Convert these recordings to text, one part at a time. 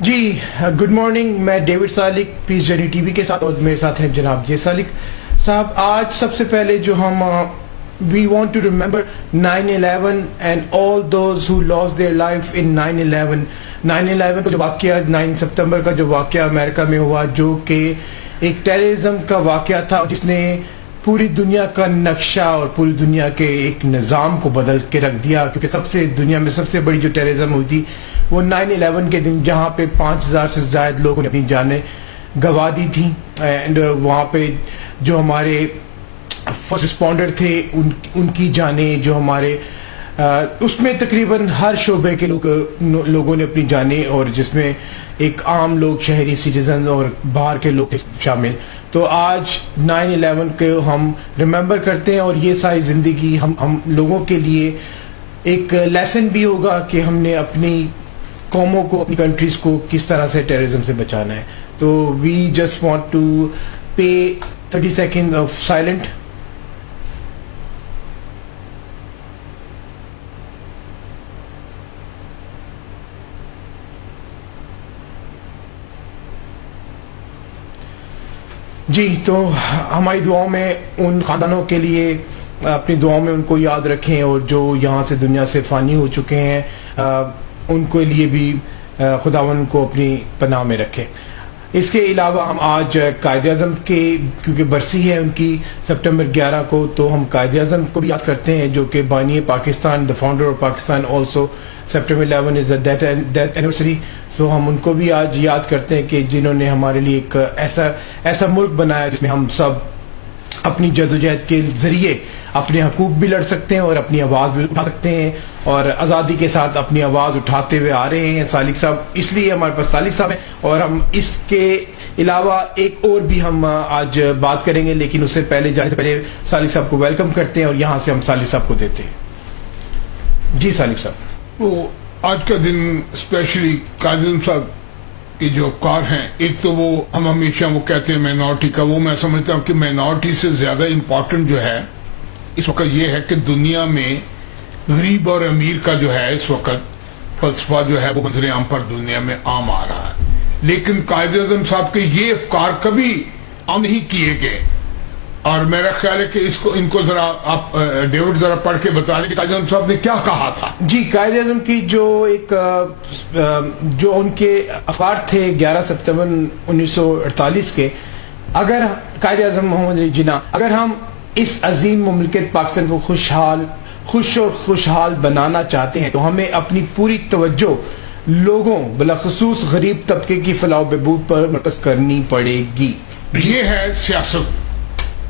جی good morning. میں David سالک پیس journey T V کے ساتھ، اور میرے ساتھ ہیں جناب جے سالک صاحب. آج سب سے پہلے جو ہم we want to remember 9/11 and all those who lost their life in 9/11. 9/11 کا جو واقعہ، 9 ستمبر کا جو واقعہ امریکہ میں ہوا، جو کہ ایک ٹیررزم کا واقعہ تھا جس نے پوری دنیا کا نقشہ اور پوری دنیا کے ایک نظام کو بدل کے رکھ دیا. کیونکہ دنیا میں سب سے بڑی جو ٹیررزم ہوئی تھی وہ 9/11 کے دن، جہاں پہ 5000 سے زائد لوگوں نے اپنی جانیں گنوا دی تھیں. اینڈ وہاں پہ جو ہمارے فرسٹ رسپونڈر تھے ان کی جانیں، جو ہمارے اس میں تقریباً ہر شعبے کے لوگوں نے اپنی جانیں، اور جس میں ایک عام لوگ، شہری سٹیزنز اور باہر کے لوگ شامل. تو آج 9/11 کو ہم ریممبر کرتے ہیں، اور یہ ساری زندگی ہم لوگوں کے لیے ایک لیسن بھی ہوگا کہ ہم نے اپنی قوموں کو، اپنی کنٹریز کو کس طرح سے ٹیررزم سے بچانا ہے. تو we just want to pay 30 seconds of silent. جی تو ہماری دعاؤں میں ان خاندانوں کے لیے، اپنی دعاؤں میں ان کو یاد رکھیں، اور جو یہاں سے دنیا سے فانی ہو چکے ہیں ان کے لیے بھی خداوند کو اپنی پناہ میں رکھیں. اس کے علاوہ ہم آج قائد اعظم کے، کیونکہ برسی ہے ان کی سپٹمبر 11 کو، تو ہم قائد اعظم کو بھی یاد کرتے ہیں، جو کہ بانی Pakistan, the founder of Pakistan. Also September 11 is the death anniversary. So ہم ان کو بھی آج یاد کرتے ہیں کہ جنہوں نے ہمارے لیے ایک ایسا ملک بنایا جس میں ہم سب اپنی جدوجہد کے ذریعے اپنے حقوق بھی لڑ سکتے ہیں اور اپنی آواز بھی اٹھا سکتے ہیں، اور آزادی کے ساتھ اپنی آواز اٹھاتے ہوئے آ رہے ہیں سالک صاحب. اس لیے ہمارے پاس سالک صاحب ہیں، اور ہم اس کے علاوہ ایک اور بھی ہم آج بات کریں گے، لیکن اس سے پہلے جانے سے پہلے سالک صاحب کو ویلکم کرتے ہیں، اور یہاں سے ہم سالک صاحب کو دیتے ہیں. جی سالک صاحب. وہ آج کا دن اسپیشلی قائد اعظم صاحب کے جو افکار ہیں، ایک تو وہ ہم ہمیشہ وہ کہتے ہیں مائنورٹی کا، وہ میں سمجھتا ہوں کہ مائنورٹی سے زیادہ امپورٹنٹ جو ہے اس وقت یہ ہے کہ دنیا میں غریب اور امیر کا جو ہے اس وقت فلسفہ جو ہے وہ منظر عام پر دنیا میں عام آ رہا ہے. لیکن قائد اعظم صاحب کے یہ افکار کبھی عام نہیں کیے گئے، اور میرا خیال ہے کہ ان کو ذرا آپ ڈیوڈ ذرا پڑھ کے بتا دیں کہ قائد اعظم صاحب نے کیا کہا تھا. جی قائد اعظم کی جو ان کے افکار تھے 11 ستمبر 1948 کے، اگر قائد اعظم محمد علی جناح، اگر ہم اس عظیم مملکت پاکستان کو خوش اور خوشحال بنانا چاہتے ہیں تو ہمیں اپنی پوری توجہ لوگوں، بلاخصوص غریب طبقے کی فلاح و بہبود پر مرکز کرنی پڑے گی. یہ ہے سیاست،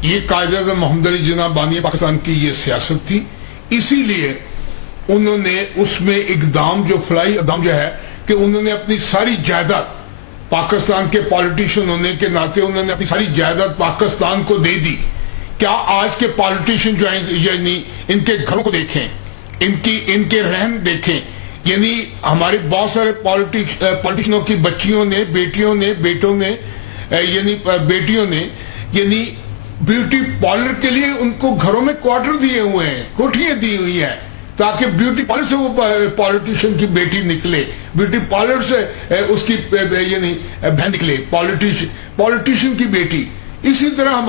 یہ قائد اعظم محمد علی جناح بانی پاکستان کی یہ سیاست تھی. اسی لیے انہوں نے اس میں اقدام، جو فلاحی اقدام جو ہے کہ انہوں نے اپنی ساری جائیداد، پاکستان کے پالیٹیشین ہونے کے ناطے انہوں نے اپنی ساری جائیداد پاکستان کو دے دی. کیا آج کے پالیٹیشین جو ہیں، یعنی ان کے گھروں کو دیکھیں، ان کے رہن دیکھیں، یعنی ہمارے بہت سارے پالیٹیشنوں کی بچیوں نے، بیٹیوں نے، بیٹوں نے، یعنی بیوٹی پارلر کے لیے ان کو گھروں میں کوارٹر دیے ہوئے ہیں، کوٹھیاں دی ہوئی ہیں، تاکہ بیوٹی پارلر سے وہ پالیٹیشین کی بیٹی نکلے، بیوٹی پارلر سے اس کی یعنی بہن نکلے، پالیٹیشین کی بیٹی. اسی طرح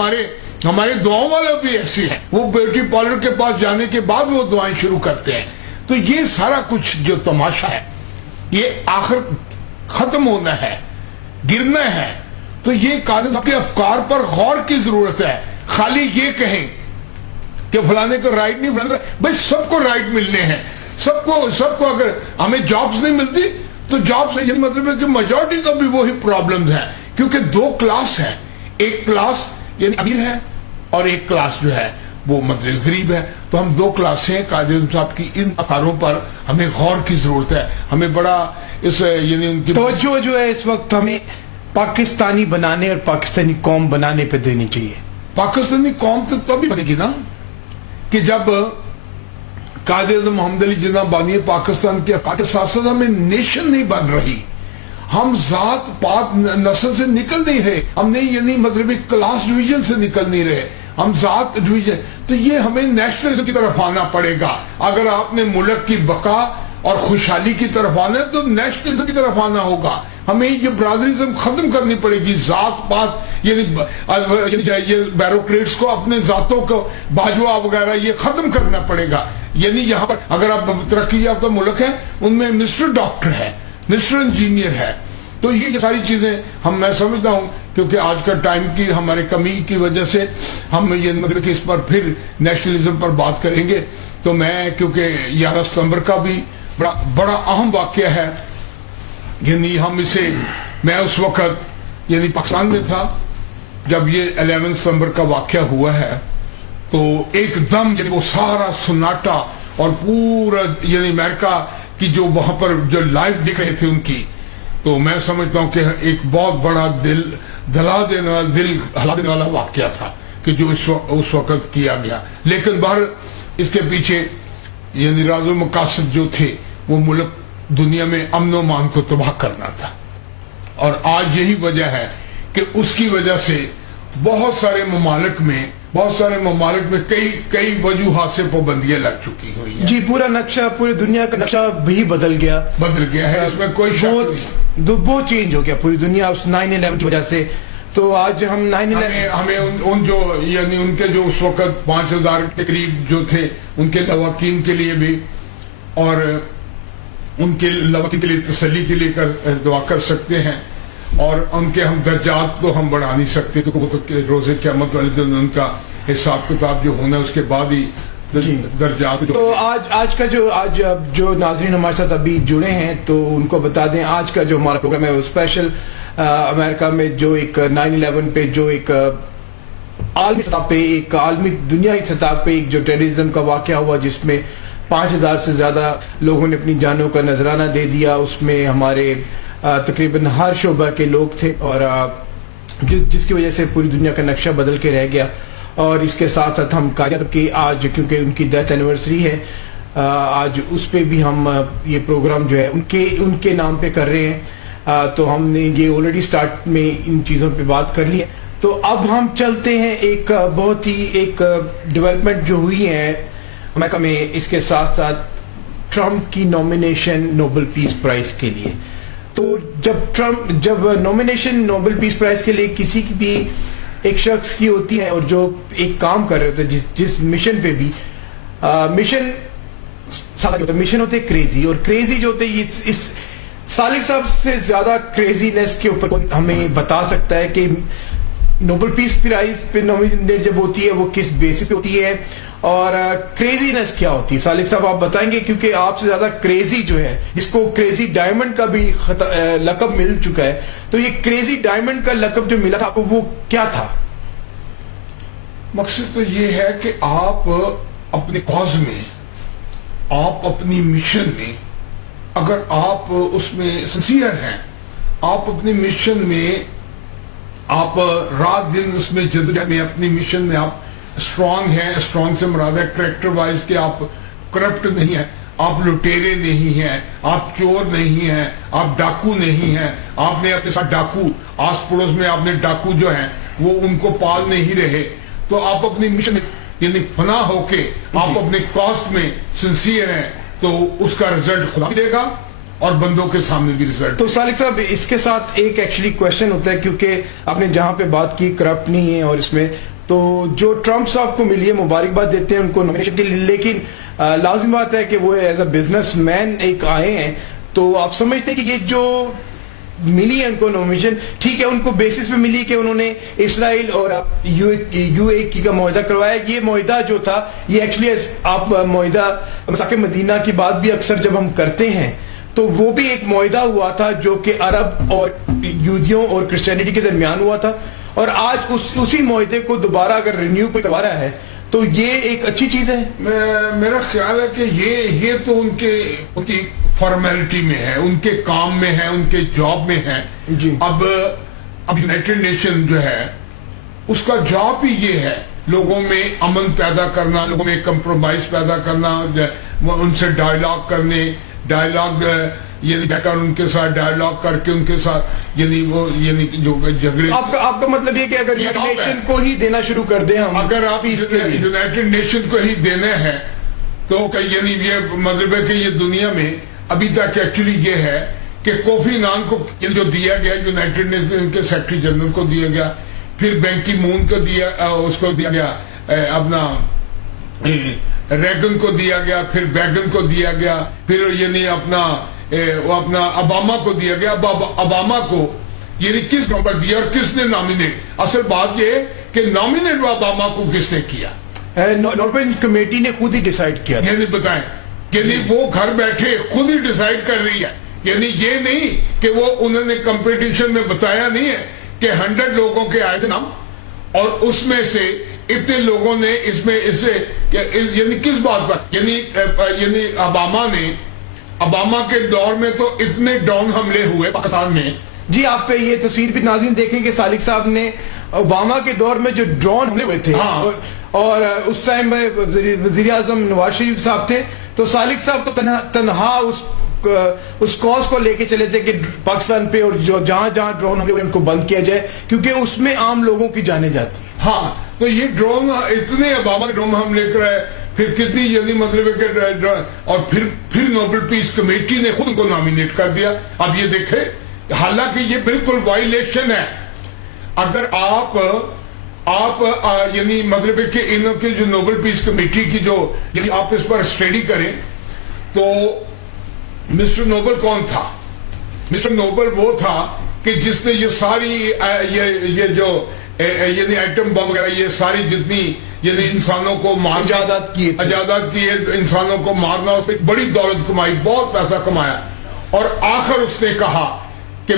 ہمارے دعاؤں والا بھی ایسی ہے، وہ بیوٹی پارلر کے پاس جانے کے بعد وہ دعائیں شروع کرتے ہیں. تو یہ سارا کچھ جو تماشا ہے یہ آخر ختم ہونا ہے، گرنا ہے. تو یہ قائد صاحب کے افکار پر غور کی ضرورت ہے. خالی یہ کہیں کہ فلانے کو رائٹ نہیں، فلانے بھائی سب کو رائٹ ملنے ہیں، سب کو اگر ہمیں جابز نہیں ملتی تو جابز یہ مطلب ہے کہ میجورٹی کا بھی وہی پرابلمز ہیں، کیونکہ دو کلاس ہیں، ایک کلاس یعنی امیر ہے اور ایک کلاس جو ہے وہ مطلب غریب ہے. تو ہم دو کلاسیں ہیں. قائد اعظم صاحب کی ان افکاروں پر ہمیں غور کی ضرورت ہے. ہمیں بڑا یعنی ان کی توجہ جو ہے اس وقت ہمیں پاکستانی بنانے اور پاکستانی قوم بنانے پہ دینی چاہیے. پاکستانی قوم تو تبھی بنے گی نا کہ جب قائد اعظم محمد علی جناح بانی پاکستان کے افکار کے ساتھ ساتھ ہمیں نیشن نہیں بن رہی. ہم ذات پات نسل سے نکل نہیں رہے، ہم نے یعنی مطلب کلاس ڈویژن سے نکل نہیں رہے، ہم ذات ڈویژن. تو یہ ہمیں نیشنلزم کی طرف آنا پڑے گا. اگر آپ نے ملک کی بقا اور خوشحالی کی طرف آنا ہے تو نیشنلزم کی طرف آنا ہوگا. ہمیں یہ برادریزم ختم کرنی پڑے گی. ذات پات یہ بیوروکریٹس کو اپنے ذاتوں کو باجوا وغیرہ یہ ختم کرنا پڑے گا. یعنی یہاں پر اگر آپ ترقی یافتہ ملک ہیں ان میں مسٹر ڈاکٹر ہے, مسٹر انجینئر ہے, تو یہ ساری چیزیں میں سمجھتا ہوں کیونکہ آج کا ٹائم کی ہمارے کمی کی وجہ سے ہم یہ مطلب کہ اس پر پھر نیشنلزم پر بات کریں گے. تو میں کیونکہ 11 ستمبر کا بھی بڑا اہم واقعہ ہے, یعنی ہم اسے میں اس وقت یعنی پاکستان میں تھا جب یہ 11 ستمبر کا واقعہ ہوا ہے, تو ایک دم یعنی وہ سارا سناٹا اور پورا یعنی امریکہ کی جو وہاں پر جو لائیو دکھ رہے تھے ان کی, تو میں سمجھتا ہوں کہ ایک بہت بڑا دل ہلا دینے والا واقعہ تھا کہ جو اس وقت کیا گیا. لیکن باہر اس کے پیچھے یعنی راز و مقاصد جو تھے وہ ملک دنیا میں امن و امان کو تباہ کرنا تھا, اور آج یہی وجہ ہے کہ اس کی وجہ سے بہت سارے ممالک میں کئی وجوہات سے پابندیاں لگ چکی ہوئی ہیں. جی, پورا نقشہ, پوری دنیا کا نقشہ بھی بدل گیا ہے, اس میں کوئی شک نہیں. بہت چینج ہو گیا پوری دنیا اس 9/11 کی وجہ سے. تو آج ہم 9/11 ہمیں ان جو یعنی ان کے جو اس وقت 5000 کے قریب جو تھے ان کے لواحقین کے لیے بھی, اور ان کے لواحقین کے لیے تسلی کے لیے دعا کر سکتے ہیں, اور ان کے ہم درجات تو ہم بڑھا نہیں سکتے کیونکہ وہ تو روز قیامت والے دن ان کا حساب کتاب جو ہونا ہے اس کے بعد ہی درجات. تو آج کا جو ناظرین ہمارے ساتھ ابھی جڑے ہیں تو ان کو بتا دیں آج کا جو ہمارا پروگرام ہے وہ اسپیشل امریکہ میں جو ایک 9/11 پہ جو ایک عالمی سطح پہ ایک عالمی دنیا کی سطح پہ ایک جو ٹیررزم کا واقعہ ہوا جس میں 5000 سے زیادہ لوگوں نے اپنی جانوں کا نذرانہ دے دیا. اس میں ہمارے تقریباً ہر شعبہ کے لوگ تھے, اور جس کی وجہ سے پوری دنیا کا نقشہ بدل کے رہ گیا. اور اس کے ساتھ ساتھ ہم قائد کہ آج کیونکہ ان کی ڈیتھ اینیورسری ہے, آج اس پہ بھی ہم یہ پروگرام جو ہے ان کے نام پہ کر رہے ہیں. تو ہم نے یہ آلریڈی سٹارٹ میں ان چیزوں پہ بات کر لی ہے. تو اب ہم چلتے ہیں ایک بہت ہی ایک ڈیولپمنٹ جو ہوئی ہے امریکہ میں, اس کے ساتھ ساتھ ٹرمپ کی نومینیشن نوبل پیس پرائز کے لیے. تو جب نومینیشن نوبل پیس پرائز کے لیے کسی کی بھی ایک شخص کی ہوتی ہے اور جو ایک کام کر رہے ہوتے ہیں جس مشن پہ بھی مشن ہوتے کریزی, اور کریزی جو ہوتے ہیں اس سالک صاحب سے زیادہ کریزینس کے اوپر ہمیں بتا سکتا ہے کہ نوبل پیس پرائز پہ نومینیٹ جب ہوتی ہے وہ کس بیسس پہ ہوتی ہے اور کریزینس کیا ہوتی ہے. سالک صاحب آپ بتائیں گے کیونکہ آپ سے زیادہ کریزی جو ہے جس کو کریزی ڈائمنڈ کا بھی لقب مل چکا ہے, تو یہ کریزی ڈائمنڈ کا لقب جو ملا تھا آپ کو وہ کیا تھا؟ مقصد تو یہ ہے کہ آپ اپنے کاز میں, آپ اپنی مشن میں, اگر آپ اس میں سنسیئر ہیں, آپ اپنی مشن میں آپ رات دن اس میں جدوجہد میں اپنی مشن میں آپ اسٹرانگ ہیں. اسٹرانگ سے مراد ہے کریکٹر وائز کہ آپ کرپٹ نہیں ہیں, آپ لٹیرے نہیں ہیں, آپ چور نہیں ہیں, آپ ڈاکو نہیں ہیں. آپ نے اپنے ساتھ ڈاکو آس پڑوس میں آپ نے ڈاکو جو ہیں وہ ان کو پال نہیں رہے. تو آپ اپنی مشن میں یعنی فنا ہو کے آپ اپنے کاسٹ میں سنسیئر ہیں تو اس کا رزلٹ خدا بھی دے گا اور بندوں کے سامنے بھی رزلٹ. تو سالک صاحب اس کے ساتھ ایک ایکچولی کویشچن ہوتا ہے کیونکہ آپ نے جہاں پہ بات کی کرپٹ نہیں ہے, اور اس میں تو جو ٹرمپ صاحب کو ملی ہے مبارکباد دیتے ہیں ان کو نومینیشن کے لیے, لیکن لازم بات ہے کہ وہ ایز اے بزنس مین ایک آئے ہیں. تو آپ سمجھتے ہیں کہ یہ جو ملی ہے ان کو نومینیشن, ٹھیک ہے ان کو بیسس پہ ملی کہ انہوں نے اسرائیل اور یو اے کا معاہدہ کروایا. یہ معاہدہ جو تھا یہ ایکچولی آپ معاہدہ مساق مدینہ کی بات بھی اکثر جب ہم کرتے ہیں تو وہ بھی ایک معاہدہ ہوا تھا جو کہ عرب اور یہودیوں اور کرسچینٹی کے درمیان ہوا تھا, اور آج اسی معاہدے کو دوبارہ اگر رینیو کوئی کروا رہا ہے تو یہ ایک اچھی چیز ہے. میرا خیال ہے کہ یہ تو ان کی فارمیلٹی میں ہے, ان کے کام میں ہے, ان کے جاب میں ہے. جی اب یونائٹڈ نیشن جو ہے اس کا جاب ہی یہ ہے لوگوں میں امن پیدا کرنا, لوگوں میں کمپرومائز پیدا کرنا, ان سے ڈائلاگ کرنے, ڈائلاگ یعنی بیٹر ان کے ساتھ ڈائلاگ کر کے ان کے ساتھ یعنی وہ یعنی جو جھگڑے. آپ کا مطلب یہ کہ اگر یونائٹڈ نیشن کو ہی دینا شروع کر دیں ہم, اگر آپ یونائٹڈ نیشن کو ہی دینا ہے تو یعنی یہ مطلب ہے کہ یہ دنیا میں ابھی تک ایکچولی یہ ہے کہ کوفی نان کو جو دیا گیا یونائٹڈ نیشن کے سیکرٹری جنرل کو دیا گیا, پھر بین کی مون کو دیا گیا, اپنا ریگن کو دیا گیا, پھر بیگن کو دیا گیا, پھر یعنی اپنا اوباما کو دیا گیا. اوباما کو یعنی کس نمبر دیا اور کس نے نامینیٹ؟ اصل بات یہ ہے کہ نامینیٹ اوباما کو کس نے کیا؟ نوبل کمیٹی نے خود ہی ڈیسائیڈ کیا. یعنی بتائیں, یعنی وہ گھر بیٹھے خود ہی ڈیسائیڈ کر رہی ہے. یعنی یہ نہیں کہ وہ انہوں نے کمپٹیشن میں بتایا نہیں ہے کہ 100 لوگوں کے آئے تھے نام اور اس میں سے اتنے لوگوں نے اس میں اسے یعنی کس بات پر یعنی اوباما کے دور میں تو اتنے ڈرون حملے ہوئے پاکستان میں. جی آپ پہ یہ تصویر بھی ناظرین دیکھیں کہ سالک صاحب نے اوباما کے دور میں جو ڈرون حملے ہوئے تھے اور اس ٹائم میں وزیر اعظم نواز شریف صاحب تھے تو سالک صاحب تو تنہا اس کاز کو لے کے چلے تھے کہ پاکستان پہ اور جو جہاں جہاں ڈرون حملے ہوئے ان کو بند کیا جائے کیونکہ اس میں عام لوگوں کی جانیں جاتی ہیں. ہاں تو یہ ڈرون اتنے اوباما نے ڈرون حملے کرائے, پھر کتنی یعنی مطلب اور پھر نوبل پیس کمیٹی نے خود کو نامینیٹ کر دیا. اب یہ دیکھیں حالانکہ یہ بالکل وائلیشن ہے. اگر آپ یعنی مطلب کہ انہوں کی جو نوبل پیس کمیٹی کی جو یعنی آپ اس پر اسٹڈی کریں تو مسٹر نوبل کون تھا؟ مسٹر نوبل وہ تھا کہ جس نے یہ ساری یہ جو یعنی ایٹم بم وغیرہ یہ ساری جتنی یعنی انسانوں کو ایجادات کی انسانوں کو مارنا, اس نے بڑی دولت کمائی, بہت پیسہ کمایا اور آخر اس نے کہا کہ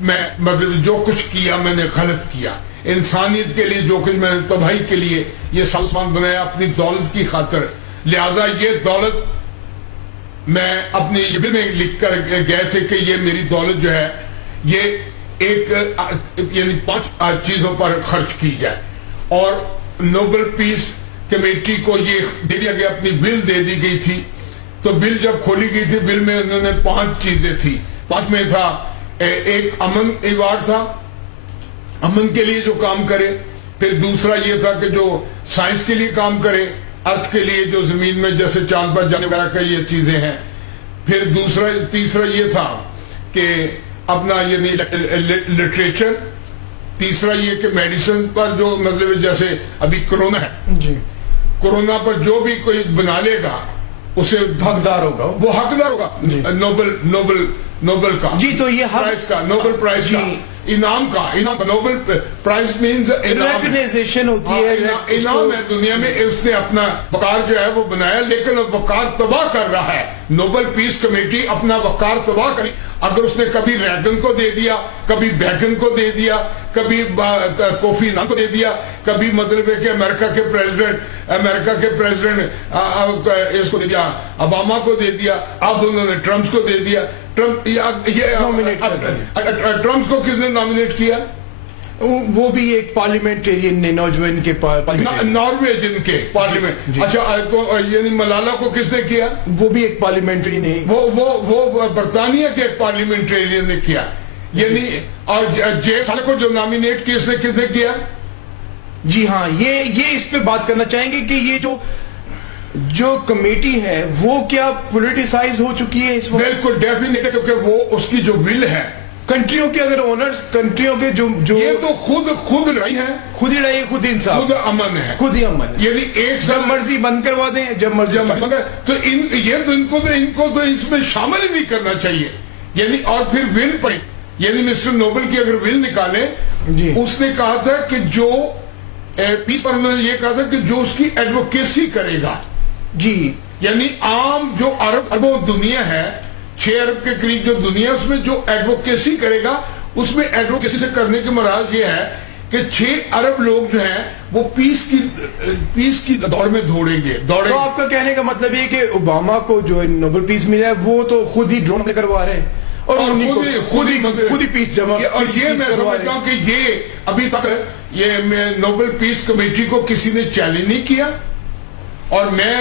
میں مطلب جو کچھ کیا میں نے غلط کیا. انسانیت کے لیے جو کچھ میں نے تباہی کے لیے یہ سازمان بنایا اپنی دولت کی خاطر, لہذا یہ دولت میں اپنی بل میں لکھ کر گئے تھے کہ یہ میری دولت جو ہے یہ ایک یعنی 5 چیزوں پر خرچ کی جائے. اور نوبل پیس کمیٹی کو یہ دے دیا گیا, اپنی بل دے دی گئی تھی. تو بل جب کھولی گئی تھی بل میں انہوں نے 5 چیزیں تھی. 5 میں تھا ایک امن ایوارڈ تھا, امن کے لیے جو کام کرے. پھر دوسرا یہ تھا کہ جو سائنس کے لیے کام کرے, ارتھ کے لیے جو زمین میں جیسے چاند پر جانے وغیرہ کا یہ چیزیں ہیں. پھر تیسرا یہ تھا کہ اپنا یعنی لٹریچر. تیسرا یہ کہ میڈیسن پر جو مطلب جیسے ابھی کرونا ہے جی, کرونا پر جو بھی کوئی بنا لے گا اسے حقدار ہوگا, وہ حقدار ہوگا نوبل کا جی. تو یہ پرائز کا, نوبل پرائز کا, انعام کا. نوبل پرائز مینز ریکگنائزیشن ہوتی ہے, انعام ہے دنیا میں. اس نے اپنا وقار جو ہے وہ بنایا, لیکن وقار تباہ کر رہا ہے. نوبل پیس کمیٹی اپنا وقار تباہ کری. اگر اس نے کبھی ریگن کو دے دیا, کبھی بیگن کو دے دیا, کبھی کوفی نان کو دے دیا, کبھی مطلب ہے کہ امریکہ کے پریزیڈنٹ اس کو دے دیا, اوباما کو دے دیا, اب انہوں نے ٹرمپ کو دے دیا. ٹرمپ کو کس نے نامینیٹ کیا؟ وہ بھی ایک پارلیمنٹرین نے, نوجوان کے نارویجن کے پارلیمنٹ. اچھا یعنی ملالا کو کس نے کیا؟ وہ بھی ایک پارلیمنٹرین ہے. وہ برطانیہ کے ایک پارلیمنٹرین نے کیا. یعنی اور جے سالک کو جو نامینیٹ کیا کس نے کیا؟ جی ہاں, یہ اس پہ بات کرنا چاہیں گے کہ یہ جو کمیٹی ہے وہ کیا پولیٹیسائز ہو چکی ہے اس وقت؟ بالکل ڈیفینیٹ, کیونکہ وہ اس کی جو بل ہے کنٹریوں کے اگر اونرز کنٹریوں کے جو یہ تو خود لڑائی ہے, خود ہی لڑائی, خود انصاف, خود امن ہے, خود ہی امن. یعنی ایک جب مرضی بند کروا دیں, جب مرضی تو ان کو تو اس میں شامل ہی نہیں کرنا چاہیے. یعنی اور پھر ول پڑی, یعنی مسٹر نوبل کی اگر ول نکالے جی, اس نے کہا تھا کہ جو پیس پر انہوں نے یہ کہا تھا کہ جو اس کی ایڈوکیسی کرے گا جی, یعنی عام جو اربوں دنیا ہے, 6 ارب کے قریب جو دنیا, اس میں جو ایڈوکیسی کرے گا, اس میں ایڈوکیسی سے کرنے کے مراد یہ ہے کہ 6 ارب لوگ جو ہیں وہ پیس کی دوڑ میں دوڑیں گے. تو آپ کا کہنے کا مطلب یہ کہ اوباما کو جو نوبل پیس ملا ہے وہ تو خود ہی ڈرون کروا رہے ہیں اور خود ہی پیس جمع. اور یہ میں سمجھتا ہوں کہ یہ ابھی تک یہ نوبل پیس کمیٹی کو کسی نے چیلنج نہیں کیا. اور میں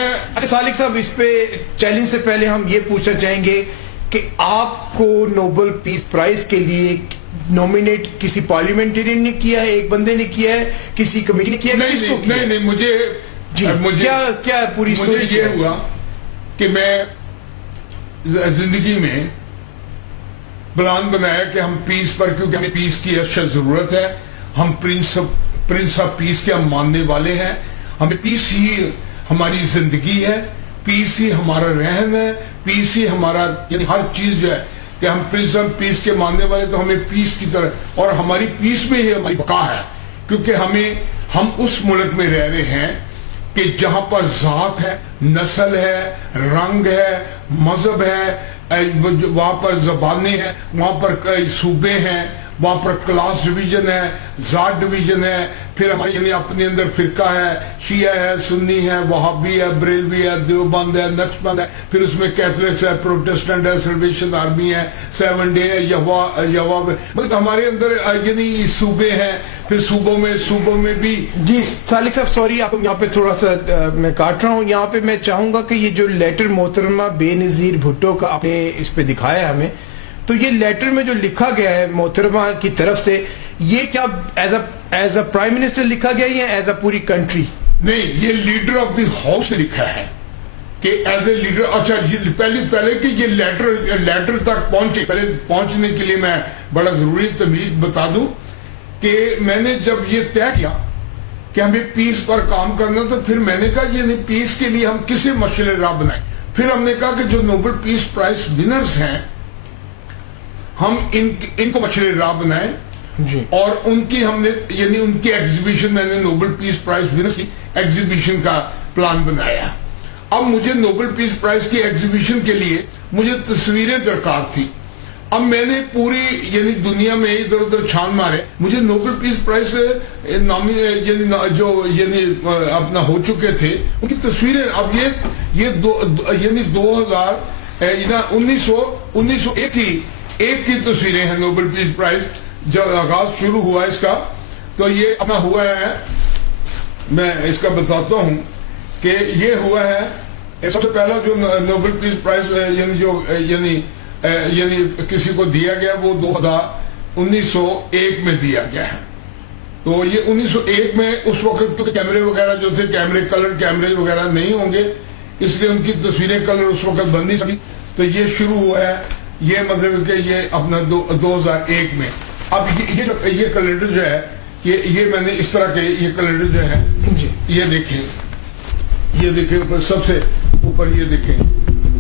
سالک صاحب اس پہ چیلنج سے پہلے ہم یہ پوچھنا چاہیں گے کہ آپ کو نوبل پیس پرائز کے لیے نومینیٹ کسی پارلیمنٹرین نے کیا ہے, ایک بندے نے کیا ہے, کسی کمیٹی نے کیا ہے؟ نہیں, مجھے کیا پوری مجھے یہ ہوا کہ میں زندگی میں پلان بنایا کہ ہم پیس پر, کیونکہ ہمیں پیس کی اشد ضرورت ہے, ہم پرنس آف پیس کے ہم ماننے والے ہیں, ہمیں پیس ہی ہماری زندگی ہے, پیس ہی ہمارا رہن ہے, پیس ہی ہمارا یعنی ہر چیز جو ہے کہ ہم پرنس آف پیس کے ماننے والے, تو ہمیں پیس کی طرح, اور ہماری پیس میں ہی ہماری بقا ہے, کیونکہ ہم اس ملک میں رہ رہے ہیں کہ جہاں پر ذات ہے, نسل ہے, رنگ ہے, مذہب ہے, وہاں پر زبانیں ہیں, وہاں پر صوبے ہیں, وہاں پر کلاس ڈویژن ہے, ذات ڈویژن ہے, پھر ہمارے یعنی اپنے اندر فرقہ ہے, شیعہ ہے, سنی ہے, وہابی ہے, بریلوی ہے, دیوبند ہے, نقشبند ہے, پھر اس میں کیتھولکس ہے, پروٹسٹنٹ ہے, سلویشن آرمی ہے, سیون ڈے ہے, یہوا مطلب ہمارے اندر یعنی صوبے ہیں, پھر صوبوں میں بھی. جی سالک صاحب سوری آپ یہاں پہ تھوڑا سا میں کاٹ رہا ہوں, یہاں پہ میں چاہوں گا کہ یہ جو لیٹر محترمہ بے نظیر بھٹو کا آپ نے اس پہ دکھایا ہمیں, تو یہ لیٹر میں جو لکھا گیا ہے محترمہ کی طرف سے, یہ کیا ایز اے پرائم منسٹر لکھا گیا یا ایز اے پوری کنٹری؟ نہیں, یہ لیڈر آف دی ہاؤس نے لکھا ہے کہ ایز اے لیڈر. اچھا پہلے کہ یہ لیٹر تک پہنچے, پہلے پہنچنے کے لیے میں بڑا ضروری تمہید بتا دوں کہ میں نے جب یہ طے کیا کہ ہمیں پیس پر کام کرنا, تو پھر میں نے کہا یہ پیس کے لیے ہم کسے مشعل راہ بنائیں. پھر ہم نے کہا کہ جو نوبل پیس پرائز ونرز ہیں ہم ان کو مشعل راہ بنائیں جی, اور ان کی ہم نے یعنی ان کی ایگزیبیشن, میں نے نوبل پیس پرائز ونرز کی ایگزیبیشن کا پلان بنایا. اب مجھے نوبل پیس پرائز کی ایگزیبیشن کے لیے مجھے تصویریں درکار تھی. اب میں نے پوری یعنی دنیا میں ادھر ادھر چھان مارے, مجھے نوبل پیس پرائز یعنی جو یعنی اپنا ہو چکے تھے ان کی تصویریں. اب یہ یعنی 1901 کی تصویریں ہیں نوبل پیس پرائز جب آغاز شروع ہوا اس کا. تو یہ اپنا ہوا ہے, میں اس کا بتاتا ہوں کہ یہ ہوا ہے سب سے پہلا جو نوبل پیس پرائز یعنی جو یعنی کسی کو دیا گیا وہ 1901 میں دیا گیا ہے. تو یہ 1901 میں اس وقت تو کیمرے وغیرہ جو تھے, کلر کیمرے وغیرہ نہیں ہوں گے, اس لیے ان کی تصویریں کلر اس وقت بن نہیں سکی. تو یہ شروع ہوا ہے, یہ مطلب کہ یہ اپنا 2001 میں. اب یہ کیلنڈر جو ہے یہ میں نے اس طرح کے یہ کیلنڈر جو ہے جی, یہ دیکھیں اوپر, سب سے اوپر یہ دیکھیں,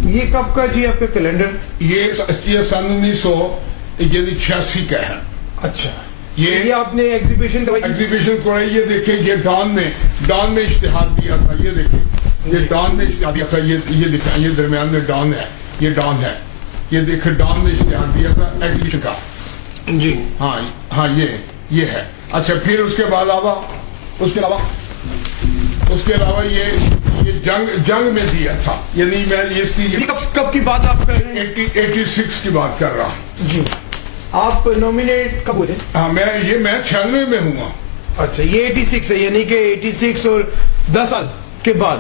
یہ کب کا جی آپ کا کیلنڈر؟ یہ سن 1986 کا ہے. اچھا, یہ آپ نے ایگزیبیشن کرائی. یہ دیکھیں, یہ ڈان میں اشتہار دیا تھا, یہ دیکھیں یہ ڈان میں اشتہار دیا تھا, یہ دیکھیں یہ درمیان میں ڈان ہے, یہ دیکھیں ڈان میں اشتہار دیا تھا ایگزیبیشن کا. جی ہاں یہ ہے. اچھا, پھر اس کے علاوہ یہ جنگ میں دیا تھا, یعنی میں اس کی کب کی بات آپ کر رہے ہیں؟ 86 کی بات کر رہا ہوں. جی, آپ نومینیٹ کب ہوئے؟ ہاں, میں 96 میں ہوں. اچھا, یہ 86 ہے, یعنی کہ 86 اور 10 سال کے بعد.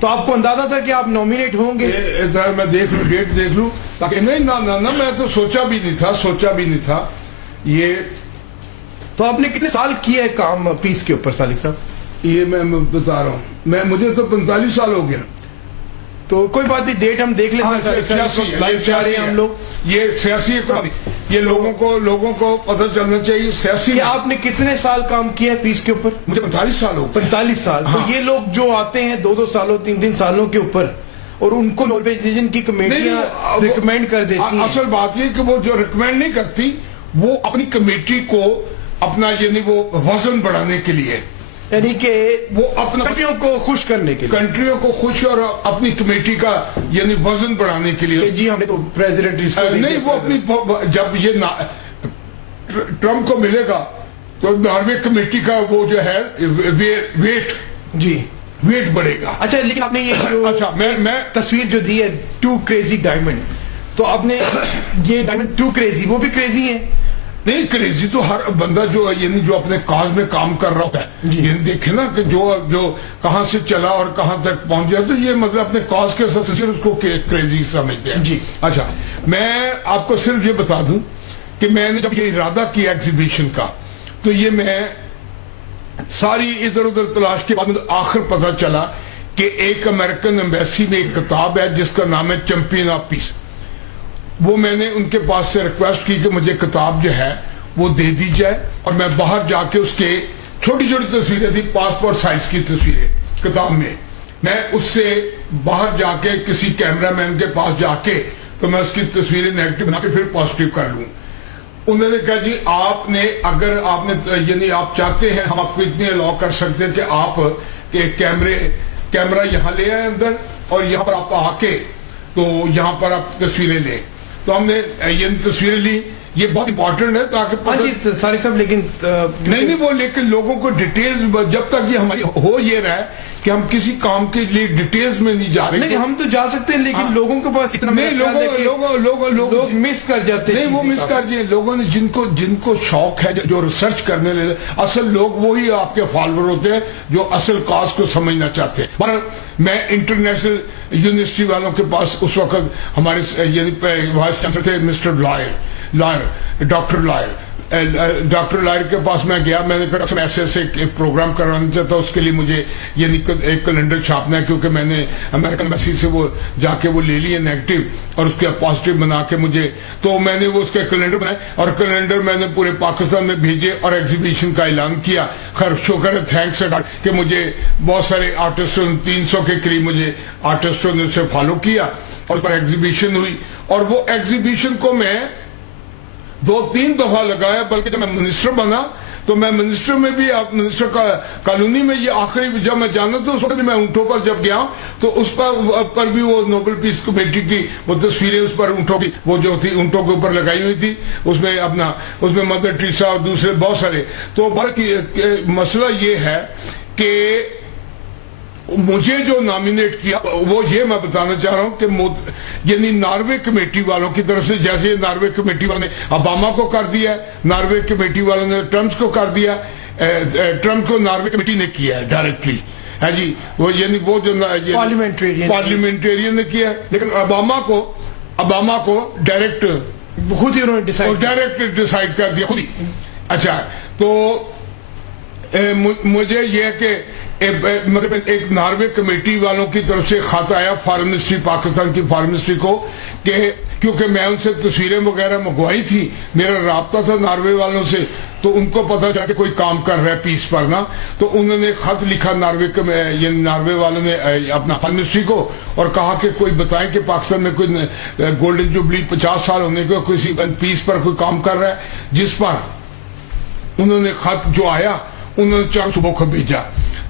تو آپ کو اندازہ تھا کہ آپ نومینیٹ ہوں گے؟ میں دیکھ لوں, ڈیٹ دیکھ لوں, تاکہ نہیں میں تو سوچا بھی نہیں تھا. یہ تو آپ نے کتنے سال کیا ہے کام پیس کے اوپر سالک صاحب؟ یہ میں بتا رہا ہوں, مجھے تو 45 سال ہو گیا. تو کوئی بات نہیں, ڈیٹ ہم دیکھ لیتے ہیں ہم لوگ. یہ سیاسی, یہ لوگوں کو پتہ چلنا چاہیے سیاسی. کہ آپ نے کتنے سال کام کیا ہے پیس کے اوپر؟ مجھے 45 سال ہو گئے. 45 سال. تو یہ لوگ جو آتے ہیں 2 سالوں 3 سالوں کے اوپر, اور ان کو نوبل کی کمیٹیاں ریکمینڈ کر دیتی ہیں. اصل بات یہ کہ وہ جو ریکمینڈ نہیں کرتی, وہ اپنی کمیٹی کو اپنا یعنی وہ وزن بڑھانے کے لیے, یعنی کہ وہ اپنا کنٹریوں کو خوش کرنے کے لیے, کنٹریوں کو خوش اور اپنی کمیٹی کا یعنی وزن بڑھانے کے لیے. جی ہمیں تو پریزیڈنٹ نہیں, وہ اپنی جب یہ ٹرمپ کو ملے گا تو ناروے کمیٹی کا وہ جو ہے ویٹ بڑھے گا. اچھا, لیکن آپ نے یہ اچھا میں تصویر جو دی ہے ٹو کریزی ڈائمنڈ, تو آپ نے یہ ڈائمنڈ ٹو کریزی, وہ بھی کریزی ہیں؟ نہیں, کریزی تو ہر بندہ جو یعنی جو اپنے کاز میں کام کر رہا ہوتا ہے. یہ دیکھیں نا کہ جو کہاں سے چلا اور کہاں تک پہنچ گیا, تو یہ مطلب اپنے کاز کے ساتھ اس کو کریزی سمجھتے ہیں. جی, اچھا, میں آپ کو صرف یہ بتا دوں کہ میں نے جب یہ ارادہ کیا ایگزیبیشن کا, تو یہ میں ساری ادھر ادھر تلاش کے بعد آخر پتہ چلا کہ ایک امریکن ایمبیسی میں ایک کتاب ہے جس کا نام ہے چیمپئن آف پیس. وہ میں نے ان کے پاس سے ریکویسٹ کی کہ مجھے کتاب جو ہے وہ دے دی جائے اور میں باہر جا کے اس کے چھوٹی چھوٹی تصویریں تھی پاسپورٹ سائز کی تصویریں کتاب میں اس سے باہر جا کے کسی کیمرہ مین کے پاس جا کے تو میں اس کی تصویریں نیگیٹو بنا کے پھر پازیٹیو کر لوں. انہوں نے کہا جی آپ نے اگر آپ نے یعنی آپ چاہتے ہیں ہم آپ کو اتنی الاؤ کر سکتے ہیں کہ آپ کیمرہ یہاں لے آئے اندر اور یہاں پر آپ آ کے تو یہاں پر آپ تصویریں لیں. تو ہم نے یہ تصویریں لی. یہ بہت امپورٹنٹ ہے تاکہ سارق صاحب لیکن نہیں وہ لیکن لوگوں کو ڈیٹیلز جب تک یہ ہماری ہو یہ رہا ہے کہ ہم کسی کام کے لیے ڈیٹیلز میں نہیں جا رہے. نہیں ہم تو جا سکتے ہیں لیکن لوگوں کے پاس اتنا نہیں لوگ مس کر جاتے ہیں. نہیں وہ مس کر دیے لوگوں نے جن کو شوق ہے جو ریسرچ کرنے لے اصل لوگ وہی آپ کے فالوور ہوتے ہیں جو اصل کاز کو سمجھنا چاہتے ہیں. پر میں انٹرنیشنل یونیورسٹی والوں کے پاس اس وقت ہمارے یعنی وائس چانسلر تھے مسٹر لائر ڈاکٹر لائر کے پاس میں گیا. میں نے کہا ایسے ایک پروگرام کرانا چاہتا اس کے لیے مجھے یعنی ایک کیلنڈر چھاپنا ہے کیونکہ میں نے امریکن ایمبیسی سے وہ جا کے وہ لے لیے نیگیٹو اور اس کے پازیٹیو بنا کے مجھے تو میں نے وہ اس کا کیلنڈر بنایا اور کیلنڈر میں نے پورے پاکستان میں بھیجے اور ایگزیبیشن کا اعلان کیا. خیر شکر ہے تھینکس کہ مجھے بہت سارے آرٹسٹوں 300 کے قریب مجھے آرٹسٹوں نے اسے فالو کیا اور پر ایگزیبیشن ہوئی. اور وہ ایگزیبیشن کو میں 2-3 دفعہ لگایا بلکہ جب میں منسٹر بنا تو میں منسٹر میں بھی منسٹر کا کالونی میں یہ آخری جب میں جانا تھا اس وقت میں اونٹوں پر جب گیا تو اس پر بھی وہ نوبل پیس کمیٹی کی وہ تصویریں اس پر اونٹوں کی وہ جو تھی اونٹوں کے اوپر لگائی ہوئی تھی اس میں مدر ٹریسا اور دوسرے بہت سارے. تو مسئلہ یہ ہے کہ مجھے جو نامینیٹ کیا وہ یہ میں بتانا چاہ رہا ہوں کہ یعنی ناروے کمیٹی والوں کی طرف سے جیسے ناروے کمیٹی والوں نے اوباما کو کر دیا ناروے کمیٹی والوں نے ٹرمپ کو کر دیا ٹرمپ کو ناروے کمیٹی نے کیا ہے ڈائریکٹلی ہے جی وہ یعنی وہ جو پارلیمنٹرین نے کیا لیکن اوباما کو ڈائریکٹ خود ہی انہوں نے ڈائریکٹ ڈیسائیڈ کر دیا خود ہی. اچھا تو مجھے یہ کہ مطلب ایک ناروے کمیٹی والوں کی طرف سے خط آیا فارن منسٹری پاکستان کی فارن منسٹری کو کہ کیونکہ میں ان سے تصویریں وغیرہ منگوائی تھی میرا رابطہ تھا ناروے والوں سے تو ان کو پتا چلا کہ کوئی کام کر رہا ہے پیس پر نا تو انہوں نے خط لکھا ناروے والوں نے اپنا فارن منسٹری کو اور کہا کہ کوئی بتائیں کہ پاکستان میں کوئی گولڈن جوبلی 50 سال ہونے کو کسی پیس پر کوئی کام کر رہا ہے جس پر انہوں نے خط جو آیا انہوں نے 4 صوبوں کو بھیجا.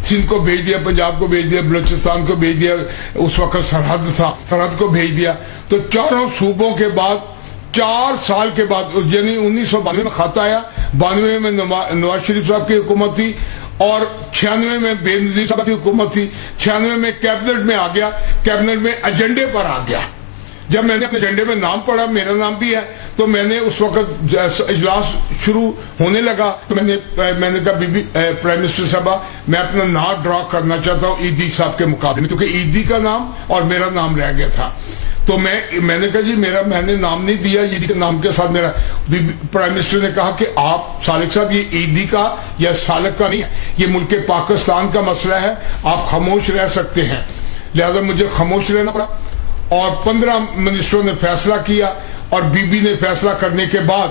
سندھ کو بھیج دیا پنجاب کو بھیج دیا بلوچستان کو بھیج دیا اس وقت سرحد تھا سرحد کو بھیج دیا. تو 4 صوبوں کے بعد 4 سال کے بعد یعنی 1992 میں خط آیا 92 میں نواز شریف صاحب کی حکومت تھی اور 96 میں بے نظیر صاحب کی حکومت تھی 96 میں کیبنٹ میں آ گیا کیبنٹ میں ایجنڈے پر آ گیا. جب میں نے اپنے ایجنڈے میں نام پڑھا میرا نام بھی ہے تو میں نے اس وقت اجلاس شروع ہونے لگا تو میں نے کہا پرائم منسٹر صاحبہ میں اپنا نام ڈرا کرنا چاہتا ہوں ایدی صاحب کے مقابلے میں کیونکہ ایدی کا نام اور میرا نام رہ گیا تھا. تو میں نے کہا جی میں نے نام نہیں دیا ایدی کے نام کے ساتھ میرا پرائم منسٹر نے کہا کہ آپ سالک صاحب یہ ایدی کا یا سالک کا نہیں ہے یہ ملک پاکستان کا مسئلہ ہے آپ خاموش رہ سکتے ہیں. لہذا مجھے خاموش رہنا پڑا اور 15 منسٹروں نے فیصلہ کیا اور بی بی نے فیصلہ کرنے کے بعد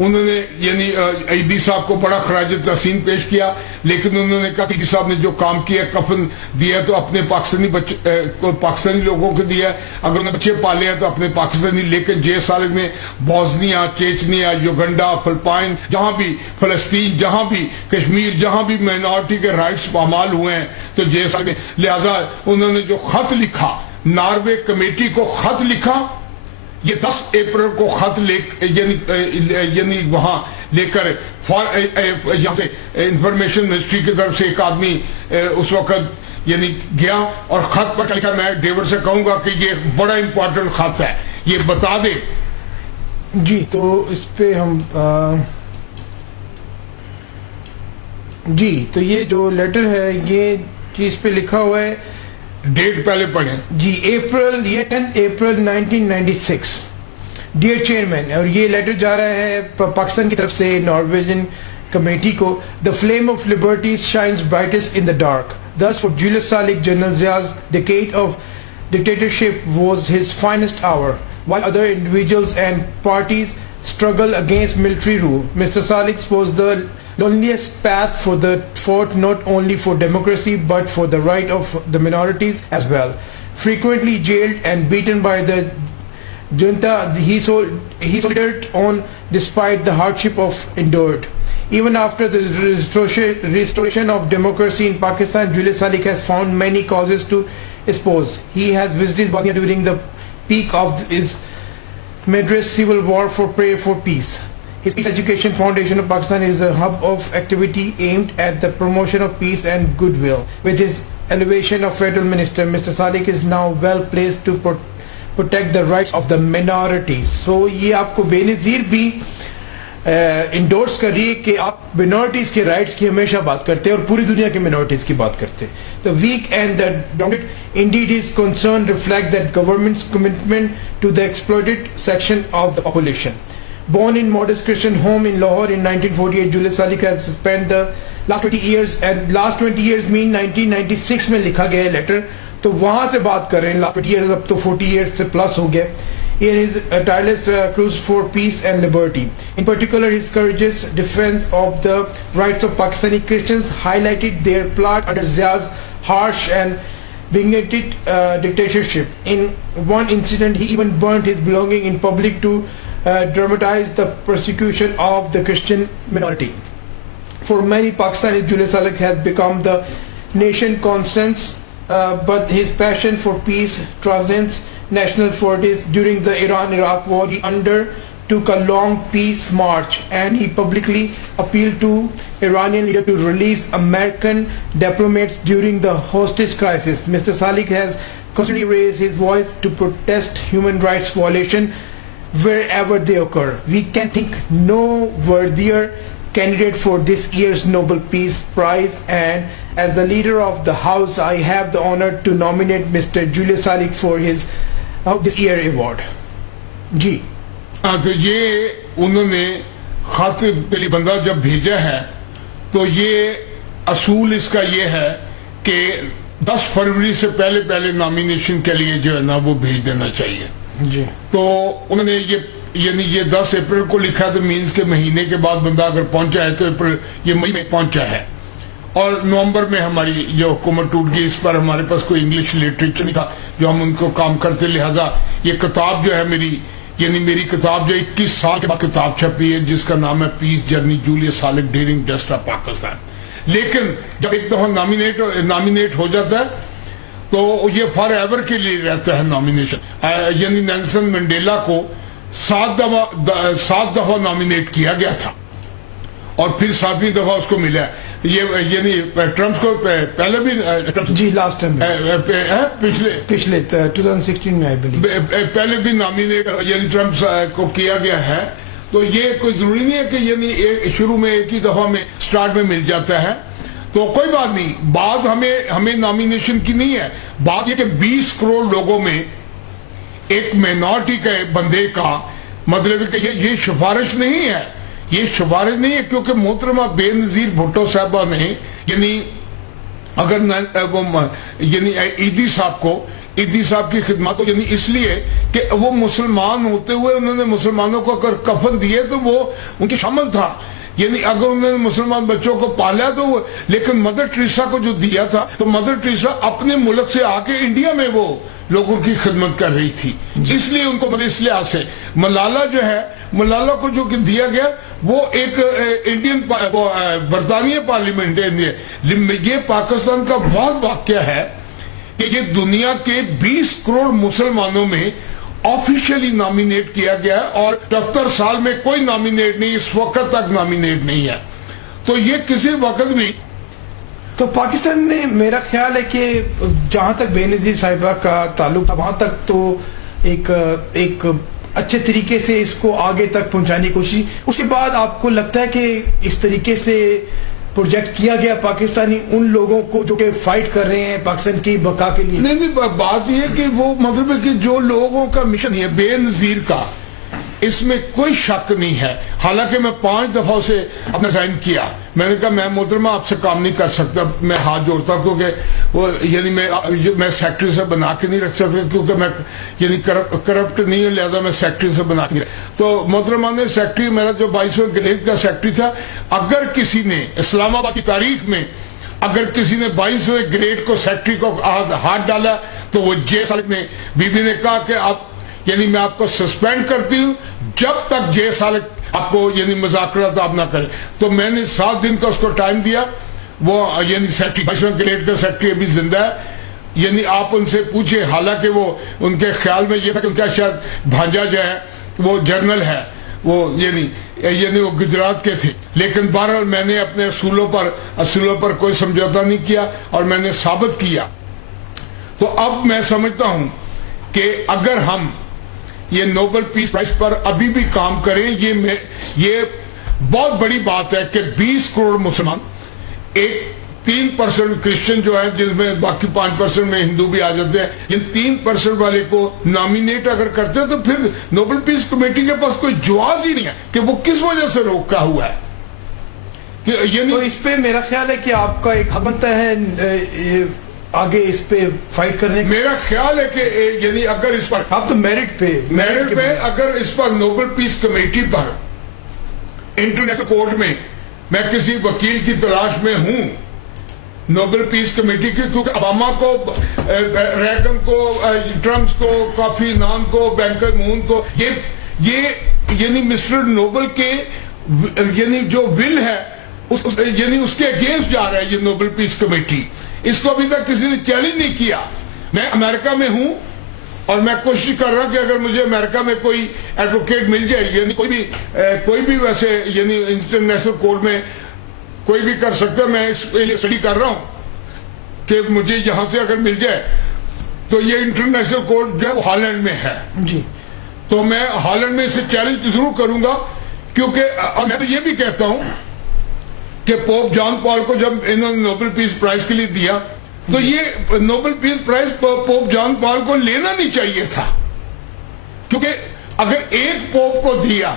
انہوں نے یعنی ایدی صاحب کو بڑا خراج تحسین پیش کیا لیکن انہوں نے کہا کہ ایدی صاحب نے جو کام کیا کفن دیا تو اپنے پاکستانی لوگوں کو دیا اگر انہوں نے بچے پالے ہیں تو اپنے پاکستانی لیکن جے سالک نے بوسنیا چیچنیا یوگنڈا فلپائن جہاں بھی فلسطین جہاں بھی کشمیر جہاں بھی مائنورٹی کے رائٹس پامال ہوئے ہیں تو جے سالک نے لہذا انہوں نے جو خط لکھا ناروے کمیٹی کو خط لکھا یہ 10 اپریل کو خط یعنی وہاں لے کر یہاں سے انفارمیشن منسٹری کی طرف سے ایک آدمی اس وقت یعنی گیا اور خط پر لکھا میں ڈیوڈ سے کہوں گا کہ یہ بڑا امپورٹنٹ خط ہے یہ بتا دے. جی تو اس پہ ہم جی تو یہ جو لیٹر ہے یہ چیز پہ لکھا ہوا ہے ڈیٹ پہلے پڑھیں جی اپریل یہ 10 اپریل 1996 ڈیئر چیئرمین اور یہ لیٹر جا رہا ہے پاکستان کی طرف سے نارویجن کمیٹی کو. The flame of liberty shines brightest in the dark. Thus for Julius Salik, General Zia's decade of dictatorship was his finest hour. while other individuals and parties struggle against military rule. Mr. Salik was the loneliest path for the fought not only for democracy but for the right of the minorities as well. Frequently jailed and beaten by the junta, he soldiered on despite the hardship of endured. Even after the restoration of democracy in Pakistan, Julius Salik has found many causes to oppose. He has visited Bosnia during the peak of his Madras civil war for prayer for peace. His Peace Education Foundation of Pakistan is a hub of activity aimed at the promotion of peace and goodwill. With his elevation of federal minister, Mr. Salik is now well placed to protect the rights of the minorities. So یہ آپ کو بے نظیر بھی indoors کر رہی ہے کہ آپ منورٹیز کے رائٹس کی ہمیشہ بات کرتے ہیں اور پوری دنیا کے منورٹیز کی بات کرتے ہیں. The weak and the dominant, indeed his concern reflect that government's commitment to the exploited section of the population. Born in modest Christian home in Lahore in 1948, Julius Salik has spent the last 20 years, and last 20 years mean 1996 میں لکھا گیا ہے letter, تو وہاں سے بات کر رہے ہیں. last 20 years اب تو 40 years سے پلس ہو گیا. In his tireless cruise for peace and liberty, in particular his courageous defense of the rights of Pakistani Christians highlighted their plight under Zia's harsh and bigoted dictatorship. In one incident he even burnt his belongings in public to dramatize the persecution of the Christian minority. For many Pakistanis, Julius Salik has become the nation conscience, but his passion for peace transcends national forties. During the Iran-Iraq war, he undertook a long peace march and he publicly appealed to Iranian leaders to release American diplomats during the hostage crisis. Mr. Salik has constantly raised his voice to protest human rights violation wherever they occur. We can think no worthier candidate for this year's Nobel Peace Prize, and as the leader of the House, I have the honor to nominate Mr. Julius Salik for his this year award. جی تو یہ انہوں نے خط پہلی بندہ جب بھیجا ہے تو یہ اصول اس کا یہ ہے کہ 10 فروری سے پہلے نامینیشن کے لیے جو ہے نا وہ بھیج دینا چاہیے. جی تو انہوں نے یہ 10 اپریل کو لکھا تو مینز کے مہینے کے بعد بندہ اگر پہنچا ہے تو یہ مئی میں پہنچا ہے, اور نومبر میں ہماری جو حکومت ٹوٹ گئی اس پر ہمارے پاس کوئی انگلش لٹریچر نہیں تھا جو ہم ان کو کام کرتے, لہذا یہ کتاب جو ہے میری کتاب جو 21 سال کے بعد کتاب چھپی ہے جس کا نام ہے peace journey Julius Salik during dust of Pakistan. لیکن جب ایک دفعہ نامینیٹ ہو جاتا ہے تو یہ فار ایور کے لیے رہتا ہے نامینیشن. یعنی نیلسن منڈیلا کو 7 دفعہ نامینیٹ کیا گیا تھا اور پھر 7ویں دفعہ اس کو ملا. یہ یعنی ٹرمپ کو پہلے بھی جی لاسٹ ٹائم پچھلے 2016 میں پہلے بھی نامینیٹ یعنی ٹرمپ کو کیا گیا ہے. تو یہ کوئی ضروری نہیں ہے کہ یعنی شروع میں ایک ہی دفعہ میں سٹارٹ میں مل جاتا ہے. تو کوئی بات نہیں, بات ہمیں نامینیشن کی نہیں ہے, بات یہ کہ 20 کروڑ لوگوں میں ایک مائنورٹی کے بندے کا مطلب کہ یہ سفارش نہیں ہے, یہ سفارش نہیں ہے, کیونکہ محترمہ بے نظیر بھٹو صاحبہ نے یعنی اگر یعنی ایدی صاحب کی خدمات کو یعنی اس لیے کہ وہ مسلمان ہوتے ہوئے انہوں نے مسلمانوں کو اگر کفن دیے تو وہ ان کی شامل تھا. یعنی اگر انہوں نے مسلمان بچوں کو پالا تو وہ, لیکن مدر ٹریسا کو جو دیا تھا تو مدر ٹریسا اپنے ملک سے آ کے انڈیا میں وہ لوگوں کی خدمت کر رہی تھی, اس لیے ان کو اس لحاظ سے ملالہ جو ہے, ملالہ کو جو دیا گیا وہ ایک انڈین برطانیہ پارلیمنٹ ہے. یہ پاکستان کا بہت واقعہ ہے کہ یہ دنیا کے 20 کروڑ مسلمانوں میں آفیشیلی نامینیٹ کیا گیا ہے اور 78 سال میں کوئی نامینیٹ نہیں, اس وقت تک نامینیٹ نہیں ہے. تو یہ کسی وقت بھی تو پاکستان میں میرا خیال ہے کہ جہاں تک بے نظیر صاحبہ کا تعلق وہاں تک تو ایک اچھے طریقے سے اس کو آگے تک پہنچانے کی کوشش. اس کے بعد آپ کو لگتا ہے کہ اس طریقے سے پروجیکٹ کیا گیا پاکستانی ان لوگوں کو جو کہ فائٹ کر رہے ہیں پاکستان کی بقا کے لیے؟ نہیں, بات یہ کہ وہ مطلب ہے کہ جو لوگوں کا مشن ہے بے نظیر کا اس میں کوئی شک نہیں ہے. حالانکہ میں 5 دفعہ اسے اپنا ریزائن کیا. میں نے کہا میں محترمہ آپ سے کام نہیں کر سکتا, میں ہاتھ جوڑتا ہوں, کیونکہ وہ یعنی میں سیکٹری سے بنا کے نہیں رکھ سکتا, کیونکہ میں یعنی کرپٹ نہیں ہوں, لہذا میں سیکٹری سے بنا کے. تو محترمہ نے سیکٹری, میرا جو 22ویں گریڈ کا سیکٹری تھا, اگر کسی نے اسلام آباد کی تاریخ میں اگر کسی نے 22ویں گریڈ کو سیکٹری کو ہاتھ ڈالا تو وہ جے سالک نے. بی بی نے کہا کہ آپ یعنی میں آپ کو سسپینڈ کرتی ہوں جب تک جے سالک آپ کو یعنی مذاکرات آپ نہ کریں. تو میں نے 7 دن کا اس کو ٹائم دیا. وہ یعنی سیکٹری 22ویں گریڈ کا سیکٹری ابھی زندہ ہے. یعنی آپ ان سے پوچھیں, حالانکہ وہ ان کے خیال میں یہ تھا کہ ان کا شاید بھانجا جو ہے وہ جرنل ہے, وہ یعنی وہ گجرات کے تھے. لیکن بہرحال میں نے اپنے اصولوں پر کوئی سمجھوتا نہیں کیا اور میں نے ثابت کیا. تو اب میں سمجھتا ہوں کہ اگر ہم یہ نوبل پیس پرائز پر ابھی بھی کام کریں, یہ بہت بڑی بات ہے کہ 20 کروڑ مسلمان, 3% کرسچن جو ہے جس میں باقی 5% میں ہندو بھی آ جاتے ہیں, ان 3% والے کو نامینیٹ اگر کرتے ہیں تو پھر نوبل پیس کمیٹی کے پاس کوئی جواز ہی نہیں ہے کہ وہ کس وجہ سے روکا ہوا ہے. تو اس پہ میرا خیال ہے کہ آپ کا ایک حق بنتا ہے آگے اس پہ فائٹ کرنے کا. میرا خیال ہے کہ یعنی اگر اس پر آپ تو میرٹ پہ اگر اس پر نوبل پیس کمیٹی پر انٹرنیشنل کورٹ میں میں کسی وکیل کی تلاش میں ہوں نوبل پیس کمیٹی کی, کیونکہ اوباما کو, ریگن کو, ٹرمپ کو, کافی نان کو, بینکر مون کو, یہ یعنی مسٹر نوبل کے یعنی جو ول ہے یعنی اس کے اگینسٹ جا رہا ہے یہ نوبل پیس کمیٹی. اس کو ابھی تک کسی نے چیلنج نہیں کیا. میں امریکہ میں ہوں اور میں کوشش کر رہا ہوں کہ اگر مجھے امریکہ میں کوئی ایڈوکیٹ مل جائے, یعنی کوئی بھی ویسے یعنی انٹرنیشنل کورٹ میں کوئی بھی کر سکتا ہے. میں اس پہ اسٹڈی کر رہا ہوں کہ مجھے یہاں سے اگر مل جائے تو یہ انٹرنیشنل کورٹ جو ہے وہ ہالینڈ میں ہے جی, تو میں ہالینڈ میں اسے چیلنج ضرور کروں گا. کیونکہ میں تو یہ بھی کہتا ہوں کہ پوپ جان پال کو جب انہوں نے نوبل پیس پرائز کے لیے دیا تو یہ نوبل پیس پرائز پوپ جان پال کو لینا نہیں چاہیے تھا, کیونکہ اگر ایک پوپ کو دیا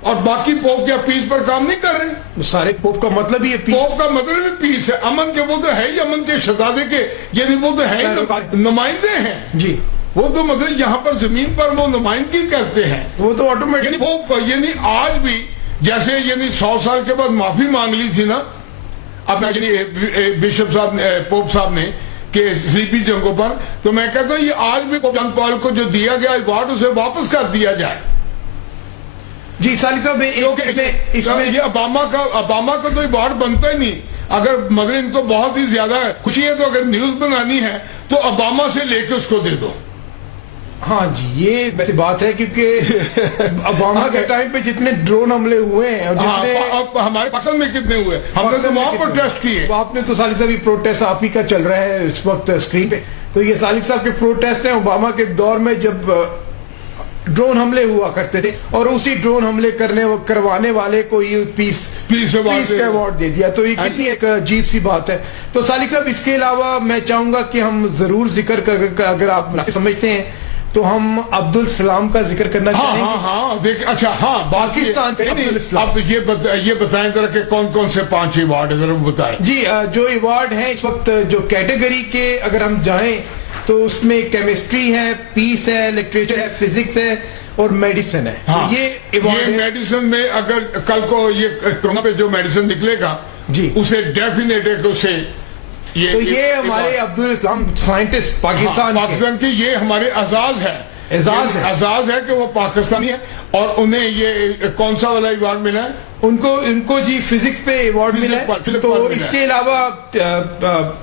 اور باقی پوپ کیا پیس پر کام نہیں کر رہے. سارے پوپ کا مطلب ہی پوپ کا مطلب ہی پیس ہے, امن کے. وہ تو ہے ہی امن کے شہزادے کے, یعنی وہ تو ہے ہی نمائندے ہیں جی. وہ تو مطلب یہاں پر زمین پر وہ نمائندگی کرتے ہیں. وہ تو آٹومیٹک یعنی آج بھی جیسے یعنی 100 سال کے بعد معافی مانگ لی تھی نا اپنا بشپ صاحب پوپ صاحب نے کہ سلیپی جنگوں پر, تو میں کہتا ہوں یہ آج بھی پوپ جان پال کو جو دیا گیا ایوارڈ اسے واپس کر دیا جائے. جی سالک صاحب, اس میں یہ اوباما کا تو ایوارڈ بنتا ہی نہیں. اگر مگر ان کو بہت ہی زیادہ خوشی ہے تو اگر نیوز بنانی ہے تو اوباما سے لے کے اس کو دے دو. ہاں جی, یہ ویسے بات ہے کیونکہ اوباما کے ٹائم پہ جتنے ڈرون حملے ہوئے ہیں اور ہمارے پاکستان میں کتنے ہوئے, ہم نے تو وہاں پروٹیسٹ کیے. آپ نے تو سالک صاحب یہ پروٹیسٹ آپ ہی کا چل رہا ہے اس وقت اسکرین پہ, تو یہ سالک صاحب کے پروٹیسٹ ہیں اوباما کے دور میں جب ڈرون حملے ہوا کرتے تھے اور اسی ڈرون حملے کروانے والے کو یہ پیس کا ایوارڈ دے دیا. تو یہ کتنی ایک عجیب سی بات ہے. تو سالک صاحب اس کے علاوہ میں چاہوں گا کہ ہم ضرور ذکر اگر آپ سمجھتے ہیں تو ہم عبدالسلام کا ذکر کرنا چاہیں گے. اچھا ہاں, پاکستان کے آپ یہ بتائیں ذرا کہ کون کون سے 5 ایوارڈ ذرا بتائیں. جی, جو ایوارڈ ہیں اس وقت جو کیٹیگری کے اگر ہم جائیں تو اس میں کیمسٹری ہے, پیس ہے, لٹریچر ہے, فزکس ہے اور میڈیسن ہے. یہ میڈیسن میں اگر کل کو یہ کرونا پہ جو میڈیسن نکلے گا جی اسے ڈیفینیٹ ہے کہ اسے تو یہ ہمارے عبدالاسلام سائنٹسٹ پاکستان کی یہ ہمارے اعزاز ہے کہ وہ پاکستانی ہے. اور انہیں یہ کون سا والا ایوارڈ ملا ہے ان کو جی فزکس پہ ایوارڈ ملا ہے. تو اس کے علاوہ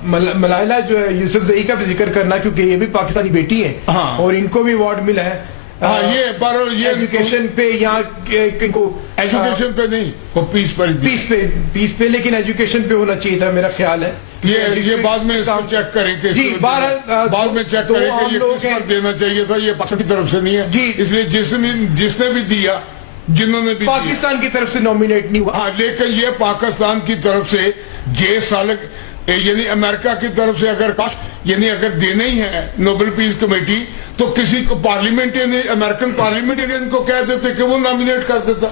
ملائلہ جو ہے یوسف زئی کا بھی ذکر کرنا کیونکہ یہ بھی پاکستانی بیٹی ہیں اور ان کو بھی ایوارڈ ملا ہے. یہ ایجوکیشن پہ یہاں ایجوکیشن پہ نہیں, وہ پیس پہ لیکن ایجوکیشن پہ ہونا چاہیے تھا میرا خیال ہے. یہ بعد میں چیک کریں کہ بعد میں چیک کریں کہ یہ کس پر دینا چاہیے تھا. یہ پاکستان کی طرف سے نہیں ہے, اس لیے جس نے بھی دیا, جنہوں نے بھی پاکستان کی طرف سے نومینیٹ نہیں ہوا. لیکن یہ پاکستان کی طرف سے جے سالک یعنی امریکہ کی طرف سے اگر دینے ہی ہے نوبل پیس کمیٹی تو کسی کو پارلیمنٹرین امریکن پارلیمنٹرین کو کہہ دیتے کہ وہ نامینیٹ کر دیتا.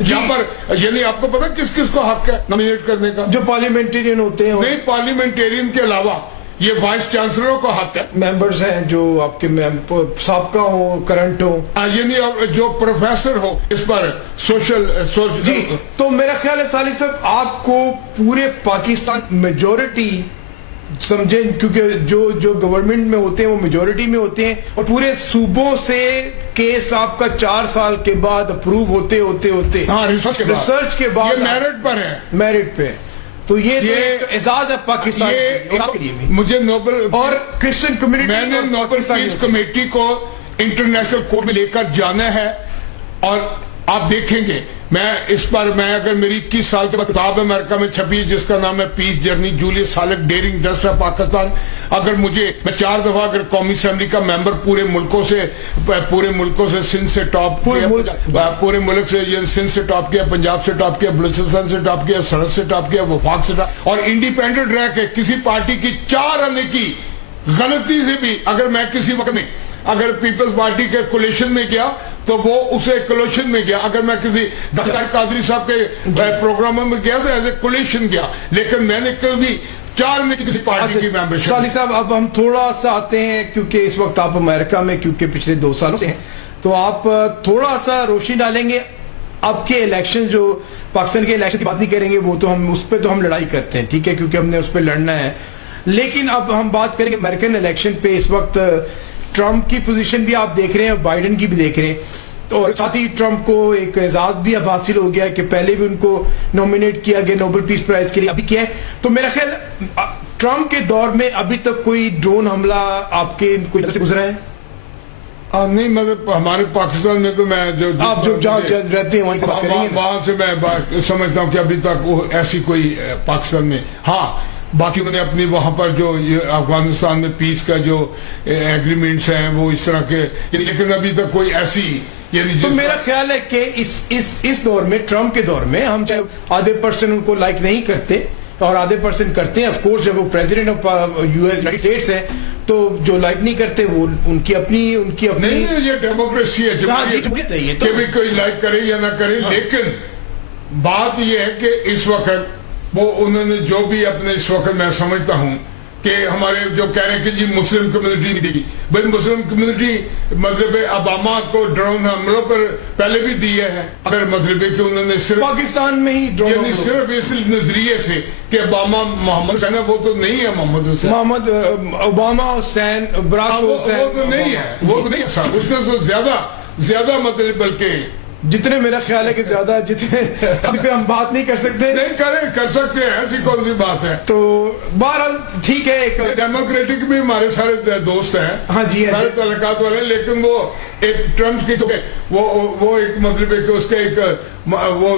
یہاں پر یعنی آپ کو پتا کس کس کو حق ہے نامینیٹ کرنے کا؟ جو پارلیمنٹرین ہوتے ہیں. نہیں, پارلیمنٹرین کے علاوہ یہ وائس چانسلروں کو حق ہے. ممبرز ہیں جو آپ کے سابقہ ہو, کرنٹ ہو, یعنی جو پروفیسر ہو اس پر سوشل. جی, تو میرا خیال ہے صالح صاحب آپ کو پورے پاکستان میجورٹی سمجھیں, کیونکہ جو گورنمنٹ میں ہوتے ہیں وہ میجورٹی میں ہوتے ہیں, اور پورے صوبوں سے کیس آپ کا 4 سال کے بعد اپروو ہوتے ریسرچ کے بعد یہ میرٹ پر ہے, میرٹ پہ. تو یہ اعزاز ہے پاکستان کے لیے. مجھے نوبل اور کرسچن کمیونٹی, میں نے نوبل پیس کمیٹی کو انٹرنیشنل کورٹ میں لے کر جانا ہے, اور آپ دیکھیں گے میں اس پر اگر میری 21 سال کے بعد کتاب امریکہ میں چھپی جس کا نام ہے peace journey Julius Salik daring dust of Pakistan, اگر میں 4 دفعہ اگر قومی اسمبلی کا ممبر پورے ملکوں سے سندھ سے ٹاپ پورے ملک سے سندھ سے ٹاپ کیا, پنجاب سے ٹاپ کیا, بلوچستان سے ٹاپ کیا, سرحد سے ٹاپ کیا, وفاق سے ٹاپ, اور انڈیپینڈنٹ رہ کے کسی پارٹی کی 4 آنے کی غلطی سے بھی اگر میں کسی وقت میں اگر پیپلز پارٹی کے کولیشن میں گیا تو وہ اسے کولیشن میں گیا, اگر میں کسی ڈاکٹر قادری صاحب کے پروگراموں میں گیا تو ایز اے کولیشن گیا, لیکن میں نے کبھی 4 نہیں کسی پارٹی کی ممبرشپ. صالح صاحب اب ہم تھوڑا سا آتے ہیں, کیونکہ اس وقت آپ امریکہ میں کیونکہ پچھلے 2 سالوں سے ہیں, تو آپ تھوڑا سا روشنی ڈالیں گے. اب کے الیکشن جو پاکستان کے الیکشن کی بات نہیں کریں گے, وہ تو ہم اس پہ تو ہم لڑائی کرتے ہیں, ٹھیک ہے, کیونکہ ہم نے اس پہ لڑنا ہے. لیکن اب ہم بات کریں گے امریکن الیکشن پہ. اس وقت ٹرمپ کی پوزیشن بھی آپ دیکھ رہے ہیں اور بائیڈن کی بھی دیکھ رہے ہیں, اور ساتھ ہی ٹرمپ کو ایک اعزاز بھی اب حاصل ہو گیا کہ پہلے بھی ان کو نومینیٹ کیا گیا نوبل پیس پرائز کے لیے, ابھی کیا ہے. تو میرا خیال ٹرمپ کے دور میں ابھی تک کوئی ڈرون حملہ آپ کے کوئی طرح سے گزرا ہے؟ نہیں, مطلب ہمارے پاکستان میں تو میں آپ جو جہاں رہتے ہیں وہاں سے میں سمجھتا ہوں کہ ابھی تک ایسی کوئی پاکستان میں, ہاں باقی انہوں نے اپنی وہاں پر جو افغانستان میں پیس کا جو ایگریمنٹس ہیں وہ اس طرح کے, لیکن ابھی تک کوئی ایسی تو میرا خیال ہے کہ اس دور میں ٹرمپ کے دور میں ہم چاہے آدھے پرسن ان کو لائک نہیں کرتے اور آدھے پرسن کرتے ہیں, آف کورس جب وہ پریزیڈنٹ آف یونائیٹڈ اسٹیٹس ہے تو جو لائک نہیں کرتے وہ ان کی اپنی نہیں, یہ ڈیموکریسی ہے کہ بھی کوئی لائک کرے یا نہ کرے, لیکن بات یہ ہے کہ اس وقت وہ انہوں نے جو بھی اپنے اس وقت میں سمجھتا ہوں کہ ہمارے جو کہہ رہے ہیں کہ جی مسلم کمیونٹی نہیں دی, بھائی مسلم کمیونٹی مطلب اوباما کو ڈرون حملوں پر پہلے بھی دیا ہے, اگر مطلب کہ انہوں نے صرف پاکستان میں ہی یعنی صرف اس نظریے سے کہ اوباما محمد حسین وہ تو نہیں ہے, محمد اوباما حسین براک حسین وہ تو نہیں ہے, وہ تو نہیں ہے صاحب, اس نے زیادہ مطلب بلکہ جتنے میرا خیال ہے کہ زیادہ جتنے ابھی پہ ہم بات نہیں کر سکتے, نہیں کر سکتے ہیں, ایسی کون سی بات ہے. تو بہرحال ٹھیک ہے, ڈیموکریٹک بھی ہمارے سارے دوست ہیں, ہاں جی, سارے تعلقات والے, لیکن وہ ایک ٹرمپ کی وہ ایک مطلب ہے کہ اس کا ایک وہ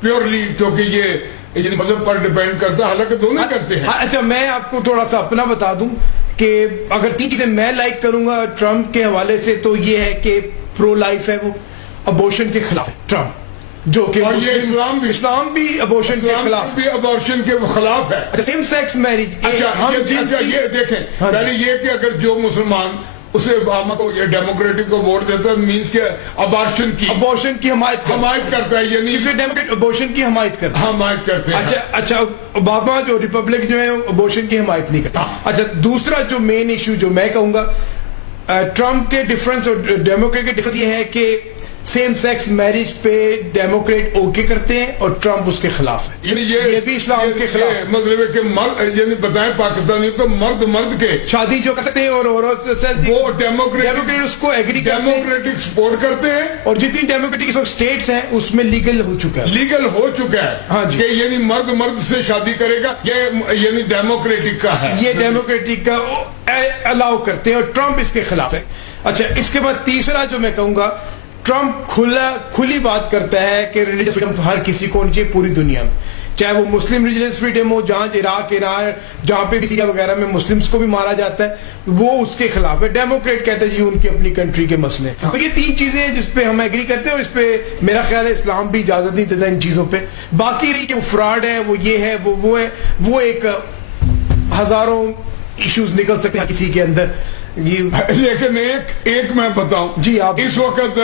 پیورلی کیونکہ یہ مذہب پر ڈیپینڈ کرتا ہے, حالانکہ دونوں کرتے ہیں. اچھا, میں آپ کو تھوڑا سا اپنا بتا دوں کہ اگر 3 چیزیں میں لائک کروں گا ٹرمپ کے حوالے سے تو یہ ہے کہ پرو لائف ہے, وہ ابورشن کے خلاف ہے ٹرمپ, جو کہ اور یہ اسلام بھی ابورشن کے خلاف بھی ابورشن کے خلاف ہے. Same sex marriage. اچھا یہ دیکھیں, پہلے یہ کہ اگر جو مسلمان اسے اوباما کو یا ڈیموکریٹک کو ووٹ دیتا ہے مینس کہ ابورشن کی حمایت کرتا ہے, یعنی ڈیموکریٹ ابورشن کی حمایت کرتے ہیں. اچھا اوباما جو ریپبلک جو ہے ابورشن کی حمایت نہیں کرتا. اچھا, دوسرا جو مین ایشو جو میں کہوں گا ٹرمپ کے ڈفرنس اور ڈیموکریٹ کے ڈفرنس یہ ہے کہ سیم سیکس میرج پہ ڈیموکریٹ اوکے کرتے ہیں اور ٹرمپ اس کے خلاف ہے, یعنی یہ بھی اسلام کے خلاف. مطلب ہے کہ مرد یعنی بتائیں پاکستانی کو مرد کے شادی جو کر سکتے ہیں اور وہ ڈیموکریٹ اس کو ایگری ڈیموکریٹک سپورٹ کرتے ہیں, اور جتنی ڈیموکریٹک اس وقت اسٹیٹس ہیں اس میں لیگل ہو چکا ہے. ہاں جی, کہ یعنی مرد سے شادی کرے گا, یہ یعنی ڈیموکریٹک کا ہے, یہ ڈیموکریٹک کا الاؤ کرتے ہیں اور ٹرمپ اس کے خلاف ہے. اچھا, اس کے بعد تیسرا جو میں کہوں گا, ٹرمپ کھلی بات کرتا ہے کہ ریلیجس فریڈم ہر کسی کو ہونی چاہیے پوری دنیا میں, چاہے وہ مسلم ریلیجس فریڈم ہو, جہاں عراق ایران جہاں پہ بھی سیریا وغیرہ میں مسلمس کو بھی مارا جاتا ہے, وہ اس کے خلاف ہے. ڈیموکریٹ کہتے ہیں جی ان کی اپنی کنٹری کے مسئلے. تو یہ 3 چیزیں ہیں جس پہ ہم ایگری کرتے ہیں, اور اس پہ میرا خیال ہے اسلام بھی اجازت نہیں دیتا ان چیزوں پہ. باقی رہی کہ وہ فراڈ ہے, وہ یہ ہے, وہ ہے, وہ ایک ہزاروں ایشوز نکل سکتے ہیں کسی کے اندر, لیکن ایک میں بتاؤں جی آپ اس وقت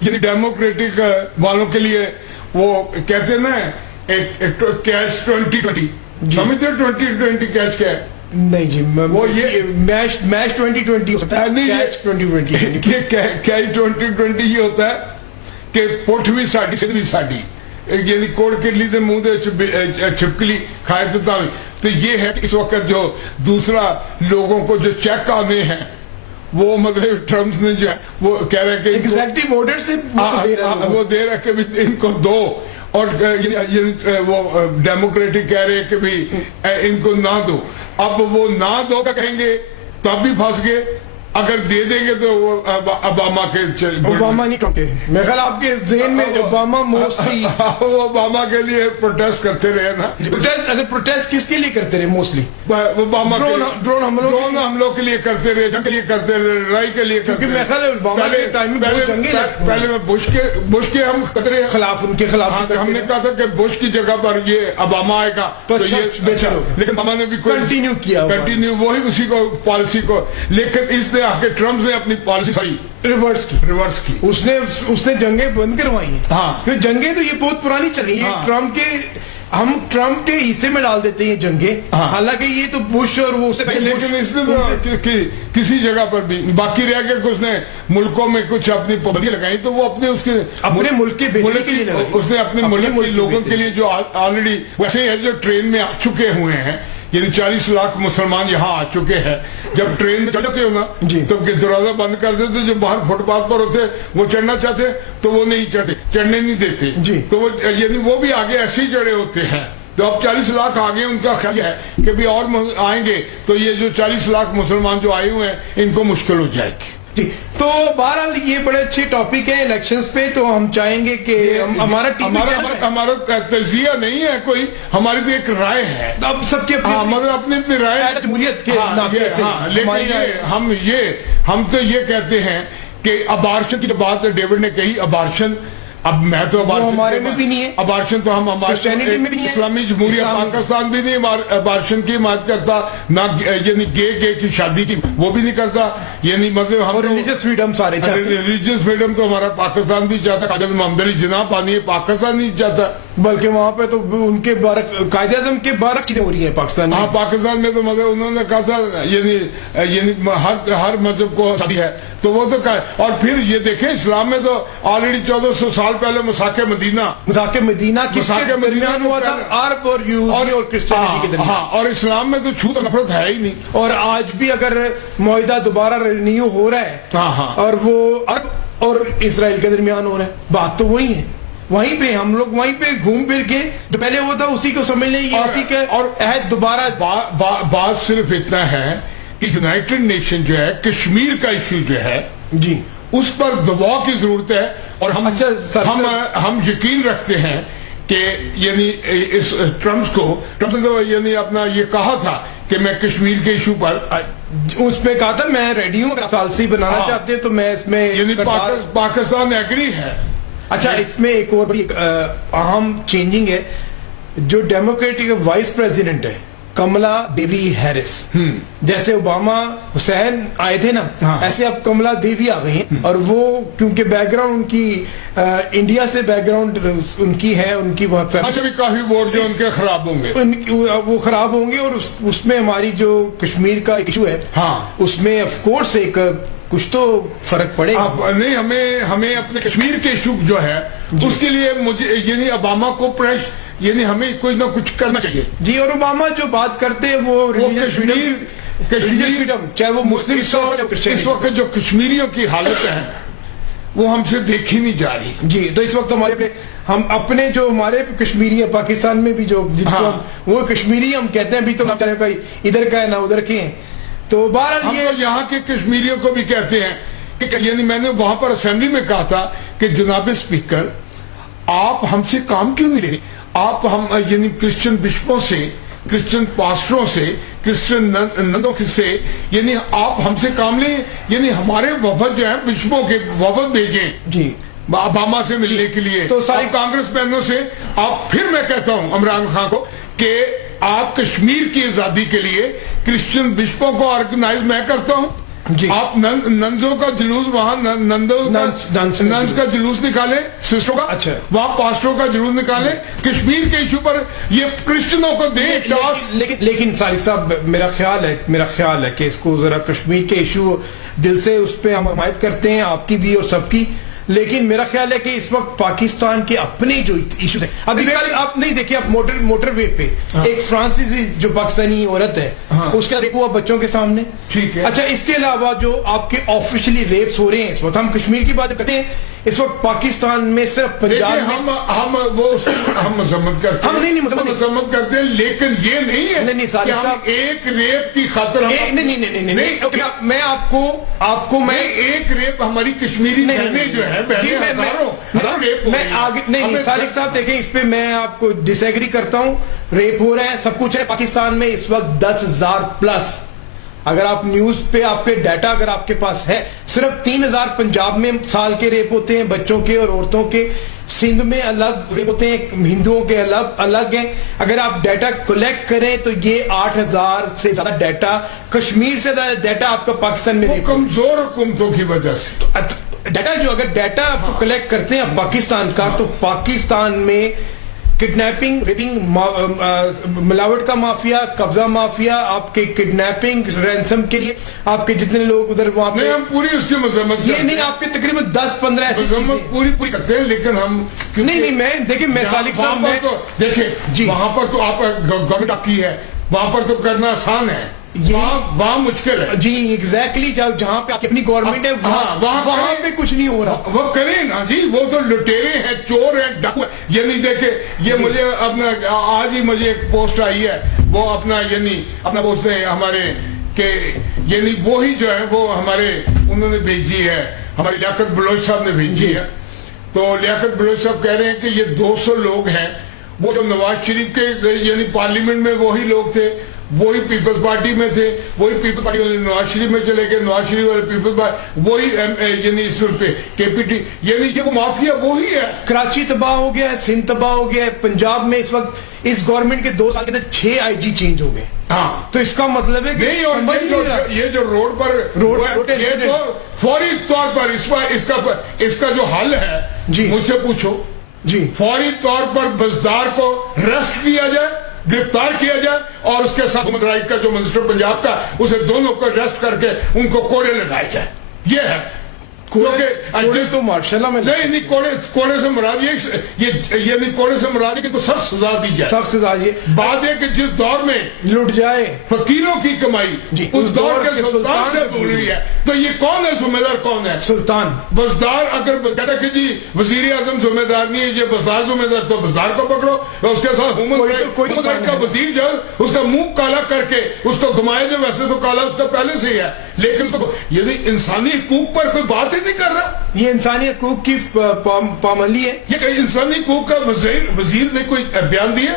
یعنی ڈیموکریٹک والوں کے لیے وہ کہتے ہیں نا ایک کیچ 2020 سمجھتے 2020 کیچ کیا ہے؟ نہیں جی وہ یہ میچ 2020 ہو سکتا ہے نہیں کیچ 2020 کیچ 2020 یہ ہوتا ہے کہ پٹھ بھی ساڈی سدھ بھی ساڈی یعنی کوڑ کرلی دے منہ دے چھپکلی کھائے تو یہ ہے کہ اس وقت جو دوسرا لوگوں کو جو چیک آنے ہیں وہ مطلب ٹرمپس نے جو ہے وہ کہہ رہے کہ ایگزیکٹو آرڈر سے وہ دے رہا کہ ان کو دو اور وہ ڈیموکریٹک کہہ رہے کہ بھی ان کو نہ دو. اب وہ نہ دو کا کہیں گے تب بھی پھنس گئے, اگر دے دیں گے تو وہ اوباما کے اوباما نہیں ٹوٹے. میرے خیال آپ کے ذہن میں اوباما موسٹلی وہ اوباما کے لیے پروٹیسٹ کرتے رہے نا. پروٹیسٹ کس کے لیے کرتے رہے؟ موسٹلی اوباما ڈرون حملوں کے لیے کرتے رہے, جنگ کے لیے کرتے رہے, لڑائی کے لیے کرتے رہے. پہلے میں بش کے ہم خطرے خلاف ان کے خلاف ہم نے کہا تھا کہ بش کی جگہ پر یہ اوباما آئے گا تو یہ بہتر ہوگا, لیکن اوباما نے بھی کنٹینیو کیا وہی اسی کو پالیسی کو. لیکن اس نے آ کے ٹرمپ نے اپنی پالیسی ریورس کی. اس نے جنگیں بند کروائی ہیں. ہاں جنگیں تو یہ بہت پرانی چلی ہیں. ہم ٹرمپ کے حصے میں ڈال دیتے ہیں جنگیں, حالانکہ یہ تو بش اور وہ لیکن اس نے کسی جگہ پر بھی باقی رہ کے اس نے ملکوں میں کچھ اپنی پابندی لگائی تو وہ اپنے ملک کے اس نے اپنے ملک کے لوگوں کے لیے جو آلریڈی ویسے جو ٹرین میں آ چکے ہوئے ہیں, یعنی 40 لاکھ مسلمان یہاں آ چکے ہیں. جب ٹرین میں چڑھتے ہو نا تو دروازہ بند کر دیتے, جو باہر فٹ پاتھ پر ہوتے وہ چڑھنا چاہتے تو وہ نہیں چڑھتے, چڑھنے نہیں دیتے. تو وہ یعنی وہ بھی آگے ایسے ہی چڑھے ہوتے ہیں. تو اب 40 لاکھ آگے ان کا خیال ہے کہ بھی اور آئیں گے تو یہ جو 40 لاکھ مسلمان جو آئے ہوئے ہیں ان کو مشکل ہو جائے گی. تو بہرحال یہ بڑے اچھے ٹاپک ہیں الیکشنز پہ, تو ہم چاہیں گے کہ ہمارا تجزیہ نہیں ہے کوئی, ہماری تو ایک رائے ہے. اب سب کی اپنی رائے ہے جمہوریت کے, لیکن ہم تو یہ کہتے ہیں کہ ابارشن کی جو بات ڈیوڈ نے کہی, ابارشن اب میں تو ہمارے میں بھی نہیں ہے. ابارشن تو ہم اسلامی جمہوریہ پاکستان بھی نہیں ابارشن کی حمایت کرتا, نہ یعنی گے کی شادی کی وہ بھی نہیں کرتا. یعنی مطلب ہم ریلیجس فریڈم سارے چاہتے ہیں. ریلیجس فریڈم تو ہمارا پاکستان بھی چاہتا ہے, قائد محمد علی جناح پانی ہے پاکستان نہیں چاہتا, بلکہ وہاں پہ تو ان کے قائد اعظم کے بارک چیزیں ہو رہی ہیں پاکستان. ہاں پاکستان میں تو مطلب انہوں نے کہا تھا یعنی ہر مذہب کو شادی ہے تو وہ تو اور پھر یہ دیکھیں اسلام میں تو آلریڈی 1400 سال پہلے مساق مدینہ کس کے درمیان ہوا تھا, عرب اور یہودی اور کرسچینٹی کے درمیان. اور اسلام میں تو چھوت نفرت ہے ہی نہیں. اور آج بھی اگر معاہدہ دوبارہ رینیو ہو رہا ہے اور وہ عرب اور اسرائیل کے درمیان ہو رہا ہے, بات تو وہی ہے. وہیں پہ ہم لوگ وہیں پہ گھوم پھر کے جو پہلے ہوا تھا اسی کو سمجھ لیں, اسی کے اور عہد دوبارہ. بات صرف اتنا ہے کہ یونائٹڈ نیشن جو ہے کشمیر کا ایشو جو ہے جی اس پر دباؤ کی ضرورت ہے. اور ہم یقین رکھتے ہیں کہ یعنی اس ٹرمپ نے تو یعنی اپنا یہ کہا تھا کہ میں کشمیر کے ایشو پر اس پہ کہا تھا میں ریڈی ہوں, ثالثی بنانا چاہتے ہیں تو میں اس میں یعنی پاکستان ایگری ہے. اچھا اس میں ایک اور بڑی اہم چینجنگ ہے, جو ڈیموکریٹک وائس پریزیڈنٹ ہے کملا دیوی ہیرس, جیسے اوباما حسین آئے تھے نا ایسے اب کملا دیوی آ گئی ہیں. اور وہ کیونکہ بیک گراؤنڈ ان کی انڈیا سے بیک گراؤنڈ ان کی ہے, ان کی کافی ووٹ جو ان کے خراب ہوں گے وہ خراب ہوں گے. اور اس میں ہماری جو کشمیر کا ایشو ہے اس میں آف کورس ایک کچھ تو فرق پڑے گا. نہیں ہمیں اپنے کشمیر کے ایشو جو ہے اس کے لیے مجھے یعنی اوباما کو یعنی ہمیں کچھ نہ کچھ کرنا چاہیے. جی اور اوباما جو بات کرتے ہیں وہ کشمیر چاہے وہ مسلم اس وقت جو کشمیریوں کی حالت ہے وہ ہم سے دیکھی نہیں جا رہی. جی تو اس وقت ہمارے پہ ہم اپنے جو ہمارے کشمیری ہیں پاکستان میں بھی جو وہ کشمیری ہم کہتے ہیں, بھی تو ادھر کا ہے نہ ادھر کے ہیں. تو بہرحال یہ یہاں کے کشمیریوں کو بھی کہتے ہیں کہ یعنی میں نے وہاں پر اسمبلی میں کہا تھا کہ جناب اسپیکر آپ ہم سے کام کیوں نہیں لے رہے, آپ ہم یعنی کرسچن بشپوں سے, کرسچن پاسٹروں سے, کرسچن نندوں سے یعنی آپ ہم سے کام لیں, یعنی ہمارے وفد جو ہیں بشپوں کے وفد بھیجیں جی اوباما سے ملنے کے لیے. تو ساری کانگریس مینوں سے آپ, پھر میں کہتا ہوں عمران خان کو کہ آپ کشمیر کی آزادی کے لیے کرسچن بشپوں کو آرگنائز میں کرتا ہوں, جی آپ ننزوں کا جلوس وہاں ننس کا جلوس نکالے سسٹروں کا, اچھا وہاں پاسٹروں کا جلوس نکالے, کشمیر کے ایشو پر یہ کرسچنوں کو دیں ٹاس. لیکن صالح صاحب میرا خیال ہے کہ اس کو ذرا کشمیر کے ایشو دل سے اس پہ ہم حمایت کرتے ہیں, آپ کی بھی اور سب کی, لیکن میرا خیال ہے کہ اس وقت پاکستان کے اپنے جو ایشوز ہیں, ابھی آپ نہیں دیکھیں, آپ موٹر وے پہ ایک فرانسیسی جو پاکستانی عورت ہے اس کا دیکھو بچوں کے سامنے, ٹھیک ہے. اچھا اس کے علاوہ جو آپ کے آفیشلی ریپس ہو رہے ہیں اس وقت, ہم کشمیر کی بات کرتے ہیں, اس وقت پاکستان میں صرف پنجاب میں ہم مذمت کرتے ہیں, مذمت کرتے ہیں, لیکن یہ نہیں ہے کہ ہم ایک ریپ کی خاطر نہیں, میں آپ کو میں ایک ریپ ہماری کشمیری بہنیں جو ہے میں آگے نہیں صالح صاحب دیکھیں, اس پہ میں آپ کو ڈس ایگری کرتا ہوں. ریپ ہو رہا ہے, سب کچھ ہے پاکستان میں اس وقت 10,000 پلس. اگر آپ نیوز پہ آپ کے ڈیٹا اگر آپ کے پاس ہے, صرف 3,000 پنجاب میں سال کے ریپ ہوتے ہیں بچوں کے اور عورتوں کے, سندھ میں الگ ریپ ہوتے ہیں, ہندوؤں کے الگ ہیں. اگر آپ ڈیٹا کلیکٹ کریں تو یہ 8,000 سے زیادہ ڈیٹا, کشمیر سے زیادہ ڈیٹا آپ کا پاکستان میں کمزور حکومتوں کی وجہ سے ڈیٹا جو اگر ڈیٹا آپ کو کلیکٹ کرتے ہیں پاکستان کا, تو پاکستان میں کڈنیپنگ, ریپنگ, ملاوٹ کا مافیا, قبضہ مافیا, آپ کے کڈنیپنگ, رینسم کے لیے آپ کے جتنے لوگ ادھر وہاں پہ, ہم پوری اس کی مذمت یہ نہیں, آپ کے تقریباً 10-15 ایسی مذمت پوری کرتے ہیں, لیکن ہم نہیں میں دیکھیں میں صالح صاحب میں دیکھیں جی وہاں پر تو آپ گورنمنٹ آپ کی ہے, وہاں پر تو کرنا آسان ہے, وہاں مشکل ہے. جی ایگزیکٹلی, جہاں پہ اپنی گورنمنٹ ہے وہاں پہ کچھ نہیں ہو رہا. وہ کریں نا جی, وہ تو لٹیرے ہیں, چور ہیں, ڈاکو ہیں. یہ نہیں دیکھے, یہ مجھے اپنا آج ہی مجھے ایک پوسٹ آئی ہے, وہ اپنا یعنی اپنا پوسٹ ہے ہمارے کہ یعنی وہی جو ہے وہ ہمارے انہوں نے بھیجی ہے, ہمارے لیاقت بلوچ صاحب نے بھیجی ہے. تو لیاقت بلوچ صاحب کہہ رہے ہیں کہ یہ 200 لوگ ہیں, وہ جو نواز شریف کے یعنی پارلیمنٹ میں وہی لوگ تھے, وہی پیپلز پارٹی میں تھے, وہی پیپلز پارٹی والے نواز شریف میں چلے گئے, نواز شریف والے پیپلز پارٹی وہی یعنی اس پہ کے پی ٹی, یعنی یہ مافیا وہی ہے. کراچی تباہ ہو گیا ہے, سندھ تباہ ہو گیا ہے, پنجاب میں اس وقت اس گورنمنٹ کے 2 سال کے اندر 6 آئی جی چینج ہو گئے. ہاں تو اس کا مطلب ہے کہ یہ جو روڈ پر یہ تو فوری طور پر اس کا جو حل ہے جی مجھ سے پوچھو جی, فوری طور پر بزدار کو ریسٹ کیا جائے, گرفتار کیا جائے, اور اس کے ساتھ محمد رائٹ کا جو منسٹر پنجاب کا, اسے دونوں کو ریسٹ کر کے ان کو کوڑے لگائے جائے. یہ ہے تو ماشاءاللہ میں نہیں کوڑے سے مراد یہ نہیں, کوڑے سے مراد کہ تو سخت سزا دی جائے. سخت سزا یہ بات ہے کہ جس دور میں لوٹ جائے فقیروں کی کمائی جی, اس دور کے سلطان سے بول رہی ہے, تو یہ کون ہے ذمہ دار, کون ہے سلطان؟ بزدار. اگر کہتا کہ جی وزیر اعظم ذمہ دار نہیں ہے, یہ بزدار ذمہ دار, تو بزدار کو پکڑو, اس کے ساتھ حکومت کا وزیر جو ہے اس کا منہ کالا کر کے اس کو گھمائے, جو ویسے تو کالا اس کا پہلے سے ہی ہے, لیکن یہ انسانی حقوق پر کوئی بات ہی نہیں کر رہا. یہ انسانی حقوق کی پامالی ہے. یہ انسانی حقوق کا وزیر نے کوئی بیان دیا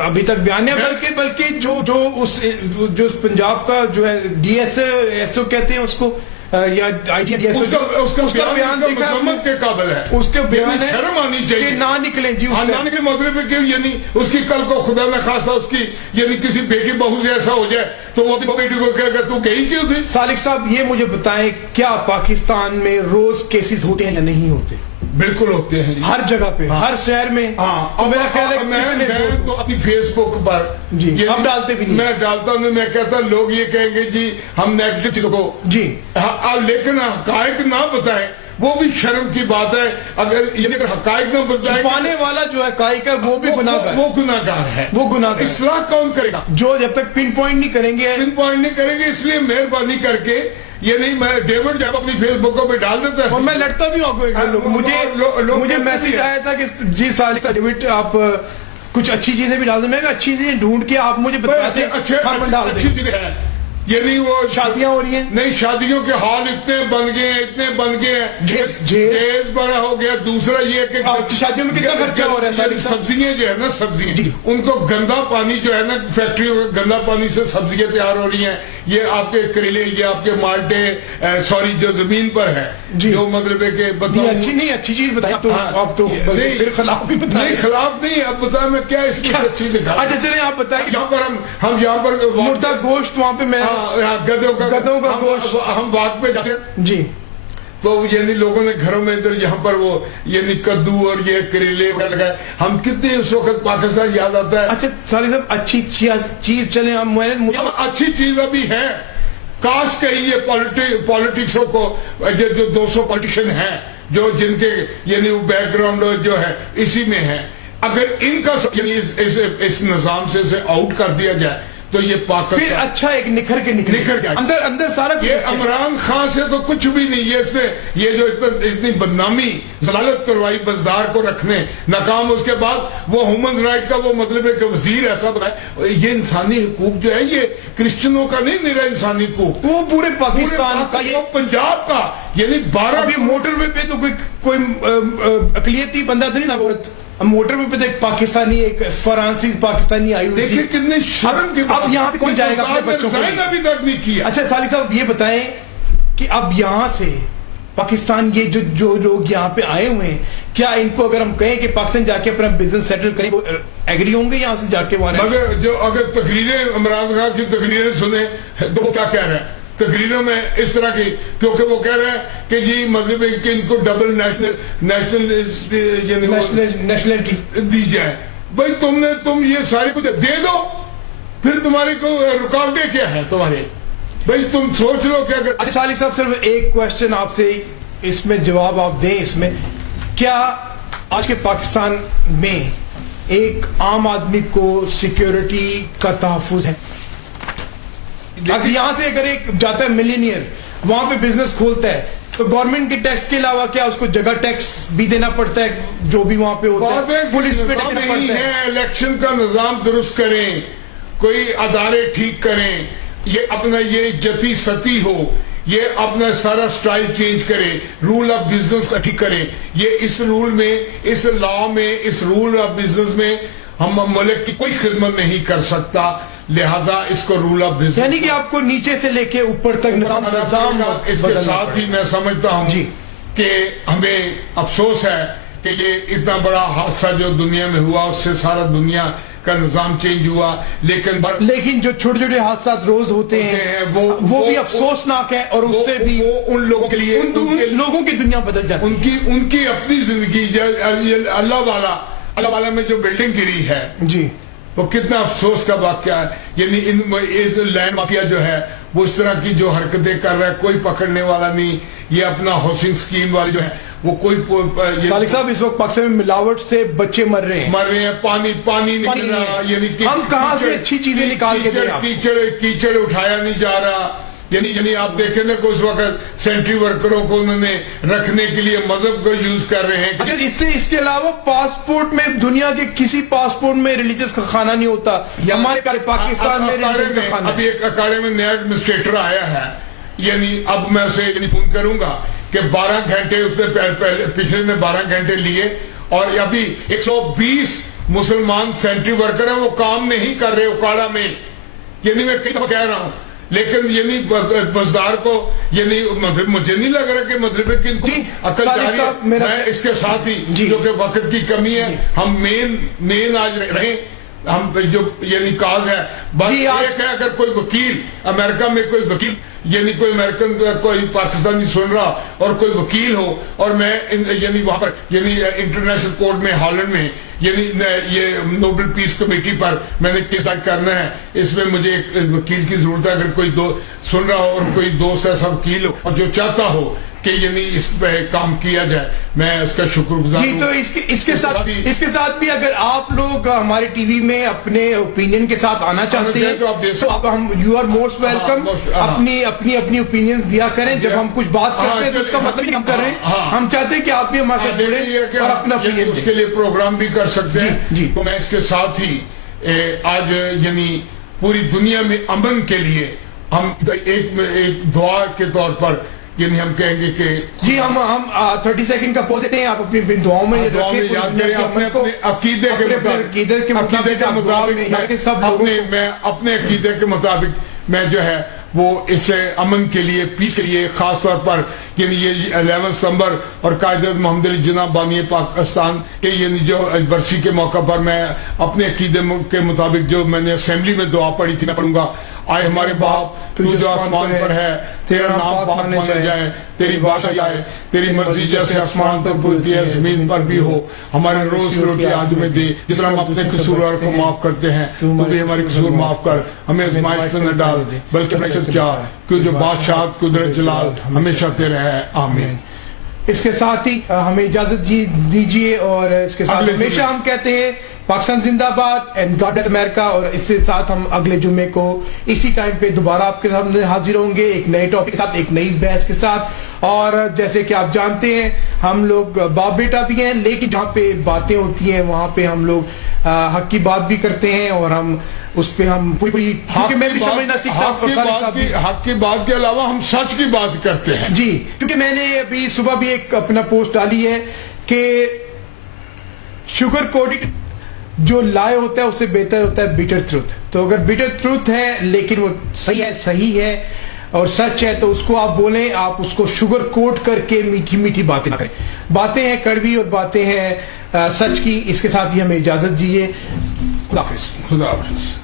ابھی تک بیان ہے, بلکہ جو اس پنجاب کا جو ہے ڈی ایس او کہتے ہیں اس کو, یا آئی جی ڈی ایس او, اس کا بیان مذمت کے قابل ہے. اس کا بیان ہے شرم آنی چاہیے کہ نہ نکلیں جی, نہ نکلے. مطلب ہے کہ یعنی اس کی کل کو خدا نہ خواستہ اس کی یعنی کسی بیٹی بہو سے ایسا ہو جائے تو وہ بیٹی کو کہے گا تو گئی کیوں تھی. صالح صاحب یہ مجھے بتائیں, کیا پاکستان میں روز کیسز ہوتے ہیں یا نہیں ہوتے؟ بالکل ہوتے ہیں, ہر جگہ پہ, ہر شہر میں. اور میرا خیال ہے میں تو اپنی فیس بک پر جی اب ڈالتے بھی نہیں, میں ڈالتا ہوں, میں کہتا ہوں لوگ یہ کہیں گے جی ہم نیگیٹو چیزوں کو جی, لیکن حقائق نہ بتائیں وہ بھی شرم کی بات ہے. اگر یعنی اگر حقائق نہ بتائیں, چھپانے والا جو ہے حقائق ہے وہ بھی گناہگار ہے, وہ گناہگار ہے, وہ گناہگار. اصلاح کون کرے گا جو جب تک پن پوائنٹ نہیں کریں گے, اس لیے مہربانی کر کے یہ نہیں, میں ڈیوڈ جب اپنی فیس بکوں پہ ڈال دیتا ہے, اور میں لڑتا بھی ہوں. مجھے میسج آیا تھا کہ جی صالح ڈیوڈ آپ کچھ اچھی چیزیں بھی ڈال دیں. میں اچھی چیزیں ڈھونڈ کے آپ مجھے بتاتے ہیں, اچھی چیزیں ہیں. یعنی وہ شادیاں ہو رہی ہیں, نہیں شادیوں کے حال اتنے بن گئے ہیں, جہیز بڑا ہو گیا. دوسرا یہ کہ آپ کی شادیوں میں کتنا خرچہ ہو رہا ہے, سبزیاں جو ہے نا, سبزیاں ان کو گندا پانی جو ہے نا, فیکٹریوں کا گندا پانی سے سبزیاں تیار ہو رہی ہیں. یہ آپ کے کریلے, یہ آپ کے مالٹے, سوری جو زمین پر ہے, جو مطلب ہے کہ اچھی چیز بتائیں آپ تو خلاف بھی بتائیں. نہیں خلاف نہیں, اب بتائیں میں کیا اس کی اچھی دکھا. اچھا چلیں آپ بتائیں. ہم یہاں پر مردہ گوشت وہاں پہ میں گدوں کا ہم گوشت. ہم واک پہ جاتے ہیں جی تو یعنی لوگوں نے گھروں میں ادھر یہاں پر وہ یعنی کدو اور یہ کریلے وغیرہ لگائے. ہم کتنے اس وقت پاکستان یاد آتا ہے. اچھا سالی صاحب اچھی چیز چلیں ہم اچھی چیز ابھی ہے. کاش کہ یہ پالیٹکسوں کو جو 200 پالیٹیشین ہیں جو جن کے یعنی بیک گراؤنڈ جو ہے اسی میں ہے, اگر ان کا یعنی اس نظام سے اسے آؤٹ کر دیا جائے تو یہ پاکستان پھر اچھا ایک نکھر کے اندر سارا یہ عمران خان سے تو کچھ بھی نہیں. یہ اس نے یہ جو اتنی بدنامی ضلالت کروائی بزدار کو رکھنے ناکام, اس کے بعد وہ ہیومن رائٹ کا وہ مطلب ہے کہ وزیر ایسا بتائے. یہ انسانی حقوق جو ہے یہ کرسچنوں کا نہیں میرا انسانی حقوق, وہ پورے پاکستان کا, یہ پنجاب کا. یعنی 12 موٹر وے پہ تو کوئی اقلیتی بندہ تو نہیں نا عورت. موٹر وے پہ ایک پاکستانی ایک فرانسیسی پاکستانی آئی ہوئی. دیکھیں کتنے شرم کی اب یہاں سے کون جائے گا اپنے بچوں کو. ابھی تک نہیں کیا. اچھا سالی صاحب یہ بتائیں کہ اب یہاں سے پاکستان یہ جو لوگ یہاں پہ آئے ہوئے ہیں, کیا ان کو اگر ہم کہیں کہ پاکستان جا کے اپنا بزنس سیٹل کریں وہ ایگری ہوں گے یہاں سے جا کے؟ اگر تقریریں عمران خان کی تقریریں سنیں تو وہ کیا کہہ رہے ہیں تقریروں میں اس طرح کی, کیونکہ وہ کہہ رہے ہیں کہ جی مطلب کہ ان کو ڈبل نیشنلٹی دی جائے. بھائی تم یہ ساری کچھ دے دو, پھر تمہاری کو رکاوٹیں کیا ہے تمہارے. بھائی تم سوچ لو کہ اگر. اچھا سالی صاحب صرف ایک کوشچن آپ سے, اس میں جواب آپ دیں. اس میں کیا آج کے پاکستان میں ایک عام آدمی کو سیکیورٹی کا تحفظ ہے؟ یہاں سے اگر ایک جاتا ہے ملینئر وہاں پہ بزنس کھولتا ہے تو گورنمنٹ کے ٹیکس کے علاوہ کیا اس کو جگہ ٹیکس بھی دینا پڑتا ہے جو بھی وہاں پہ ہوتا ہے؟ پولیس پہ دینا پڑتا ہے. الیکشن کا نظام درست کریں, کوئی ادارے ٹھیک کریں, یہ اپنا یہ جتی ستی ہو, یہ اپنا سارا سٹائل چینج کرے, رول آف بزنس کا ٹھیک کریں. یہ اس رول میں, اس لا میں, اس رول آف بزنس میں ہم ملک کی کوئی خدمت نہیں کر سکتا, لہذا اس کو رول آف بزنس یعنی کہ آپ کو نیچے سے لے کے اوپر تک نظام اس کے ساتھ ہی میں سمجھتا ہوں کہ ہمیں افسوس ہے کہ یہ اتنا بڑا حادثہ جو دنیا میں ہوا اس سے سارا دنیا کا نظام چینج ہوا, لیکن جو چھوٹے چھوٹے حادثات روز ہوتے ہیں وہ بھی افسوسناک ہے, اور اس سے بھی ان لوگوں کے لیے ان لوگوں کی دنیا بدل جاتی ہے. ان کی اپنی زندگی اللہ والا میں جو بلڈنگ گری ہے جی وہ کتنا افسوس کا واقعہ ہے. یعنی لینڈ مافیا جو ہے وہ اس طرح کی جو حرکتیں کر رہا ہے, کوئی پکڑنے والا نہیں. یہ اپنا ہاؤسنگ اسکیم والے جو ہے وہ کوئی سالک صاحب اس وقت پاکستان میں ملاوٹ سے بچے مر رہے ہیں, پانی نکل رہا, یعنی ہم کہاں سے اچھی چیزیں نکال کے دیں, کیچڑ اٹھایا نہیں جا رہا. یعنی آپ دیکھیں نا کہ اس وقت سینٹری ورکروں کو انہوں نے رکھنے کے لیے مذہب کو یوز کر رہے ہیں. اچھا اس کے علاوہ پاسپورٹ میں دنیا کے کسی پاسپورٹ میں ریلیجس کا کھانا نہیں ہوتا, ہمارے پاکستان میں ابھی ایک اکاڑے میں نیا ایڈمنسٹریٹر آیا ہے, یعنی اب میں اسے فون کروں گا کہ 12 گھنٹے اس نے پچھلے نے 12 گھنٹے لیے, اور ابھی 120 مسلمان سینٹری ورکر ہیں وہ کام نہیں کر رہے اکاڑا میں. یعنی میں کئی دفعہ کہہ رہا ہوں, لیکن یعنی بزدار کو یعنی مجھے نہیں لگ رہا کہ مطلب ہے کہ ان کو عقل جاری ہے. میں اس کے ساتھ ہی جو کہ وقت کی کمی ہے, ہم مین آج رہیں, ہم جو یعنی کاز ہے بس ایک ہے, اگر کوئی وکیل امریکہ میں کوئی وکیل یعنی کوئی امریکن کوئی پاکستانی سن رہا اور کوئی وکیل ہو, اور میں یعنی وہاں پر یعنی انٹرنیشنل کورٹ میں ہالینڈ میں یعنی یہ نوبل پیس کمیٹی پر میں نے کیس کرنا ہے, اس میں مجھے ایک وکیل کی ضرورت ہے. اگر کوئی سن رہا ہو اور کوئی دوست ایسا وکیل ہو اور جو چاہتا ہو کہ یعنی اس پہ کام کیا جائے, میں اس کا شکر گزار ہوں. تو اس کے ساتھ بھی اگر آپ لوگ ہمارے ٹی وی میں اپنے اوپینین کے ساتھ آنا چاہتے ہیں تو اب ہم یو آر موسٹ ویلکم, اپنی اوپینینز دیا کریں. جب ہم کچھ بات کرتے ہیں تو اس کا مطلب ہم کر رہے ہیں, ہم چاہتے ہیں کہ آپ بھی ہمارے ساتھ جڑیں اور اپنا اوپینین اس کے لیے پروگرام بھی کر سکتے ہیں. تو میں اس کے ساتھ ہی آج یعنی پوری دنیا میں امن کے لیے ہم ایک دعا کے طور پر یعنی ہم کہیں گے کہ جی ہم 30 سیکنڈ کا پوز دیتے ہیں, آپ اپنی دعاؤں میں یاد کریں اپنے عقیدے کے مطابق, میں اپنے عقیدے کے مطابق میں جو ہے وہ اس امن کے لیے پیس کے لیے خاص طور پر یعنی یہ 11 ستمبر اور قائد محمد علی جناح بانی پاکستان کے یعنی جو برسی کے موقع پر میں اپنے عقیدے کے مطابق جو میں نے اسمبلی میں دعا پڑھی تھی میں پڑھوں گا. آئے ہمارے باپ تو جو آسمان پر ہے تیرا نام پاک مانا جائے, تیری بادشاہی آئے, تیری مرضی جیسے آسمان پر ہوتی ہے زمین پر بھی ہو. ہمارے روز کی روٹی آج ہمیں دے, جتنا ہم اپنے قصوروار کو معاف کرتے ہیں تو بھی ہمارے قصور معاف کر, ہمیں آزمائش میں نہ ڈال بلکہ اپنے سے کیا کہ جو بادشاہت قدرت جلال ہمیشہ تیرے ہے, آمین. اس کے ساتھ ہی ہمیں اجازت دیجیے, اور اس کے ساتھ ہمیشہ ہم کہتے ہیں پاکستان زندہ باد اینڈ گاڈ بلیس امریکہ. اور اس کے ساتھ ہم اگلے جمعے کو اسی ٹائم پہ دوبارہ آپ کے سامنے حاضر ہوں گے ایک نئے ٹاپک کے ساتھ, ایک نئی بحث کے ساتھ. اور جیسے کہ آپ جانتے ہیں ہم لوگ باپ بیٹا بھی ہیں, لیکن جہاں پہ باتیں ہوتی ہیں وہاں پہ ہم لوگ حق کی بات بھی کرتے ہیں, اور ہم اس پہ ہم پوری میں بھی سمجھنا سیکھتا ہوں. حق کی بات کے علاوہ ہم سچ کی بات کرتے ہیں. جی, کیونکہ میں نے ابھی صبح بھی ایک اپنا پوسٹ ڈالی ہے کہ شوگر کوٹڈ جو لائے ہوتا ہے اس سے بہتر ہوتا ہے بیٹر ٹروتھ. تو اگر بیٹر ٹروتھ ہے لیکن وہ صحیح ہے اور سچ ہے تو اس کو آپ بولیں, آپ اس کو شوگر کوٹ کر کے میٹھی میٹھی باتیں نہ کریں. باتیں ہیں کڑوی اور باتیں ہیں سچ کی. اس کے ساتھ ہی ہمیں اجازت دیجیے. خدا حافظ. خدا حافظ.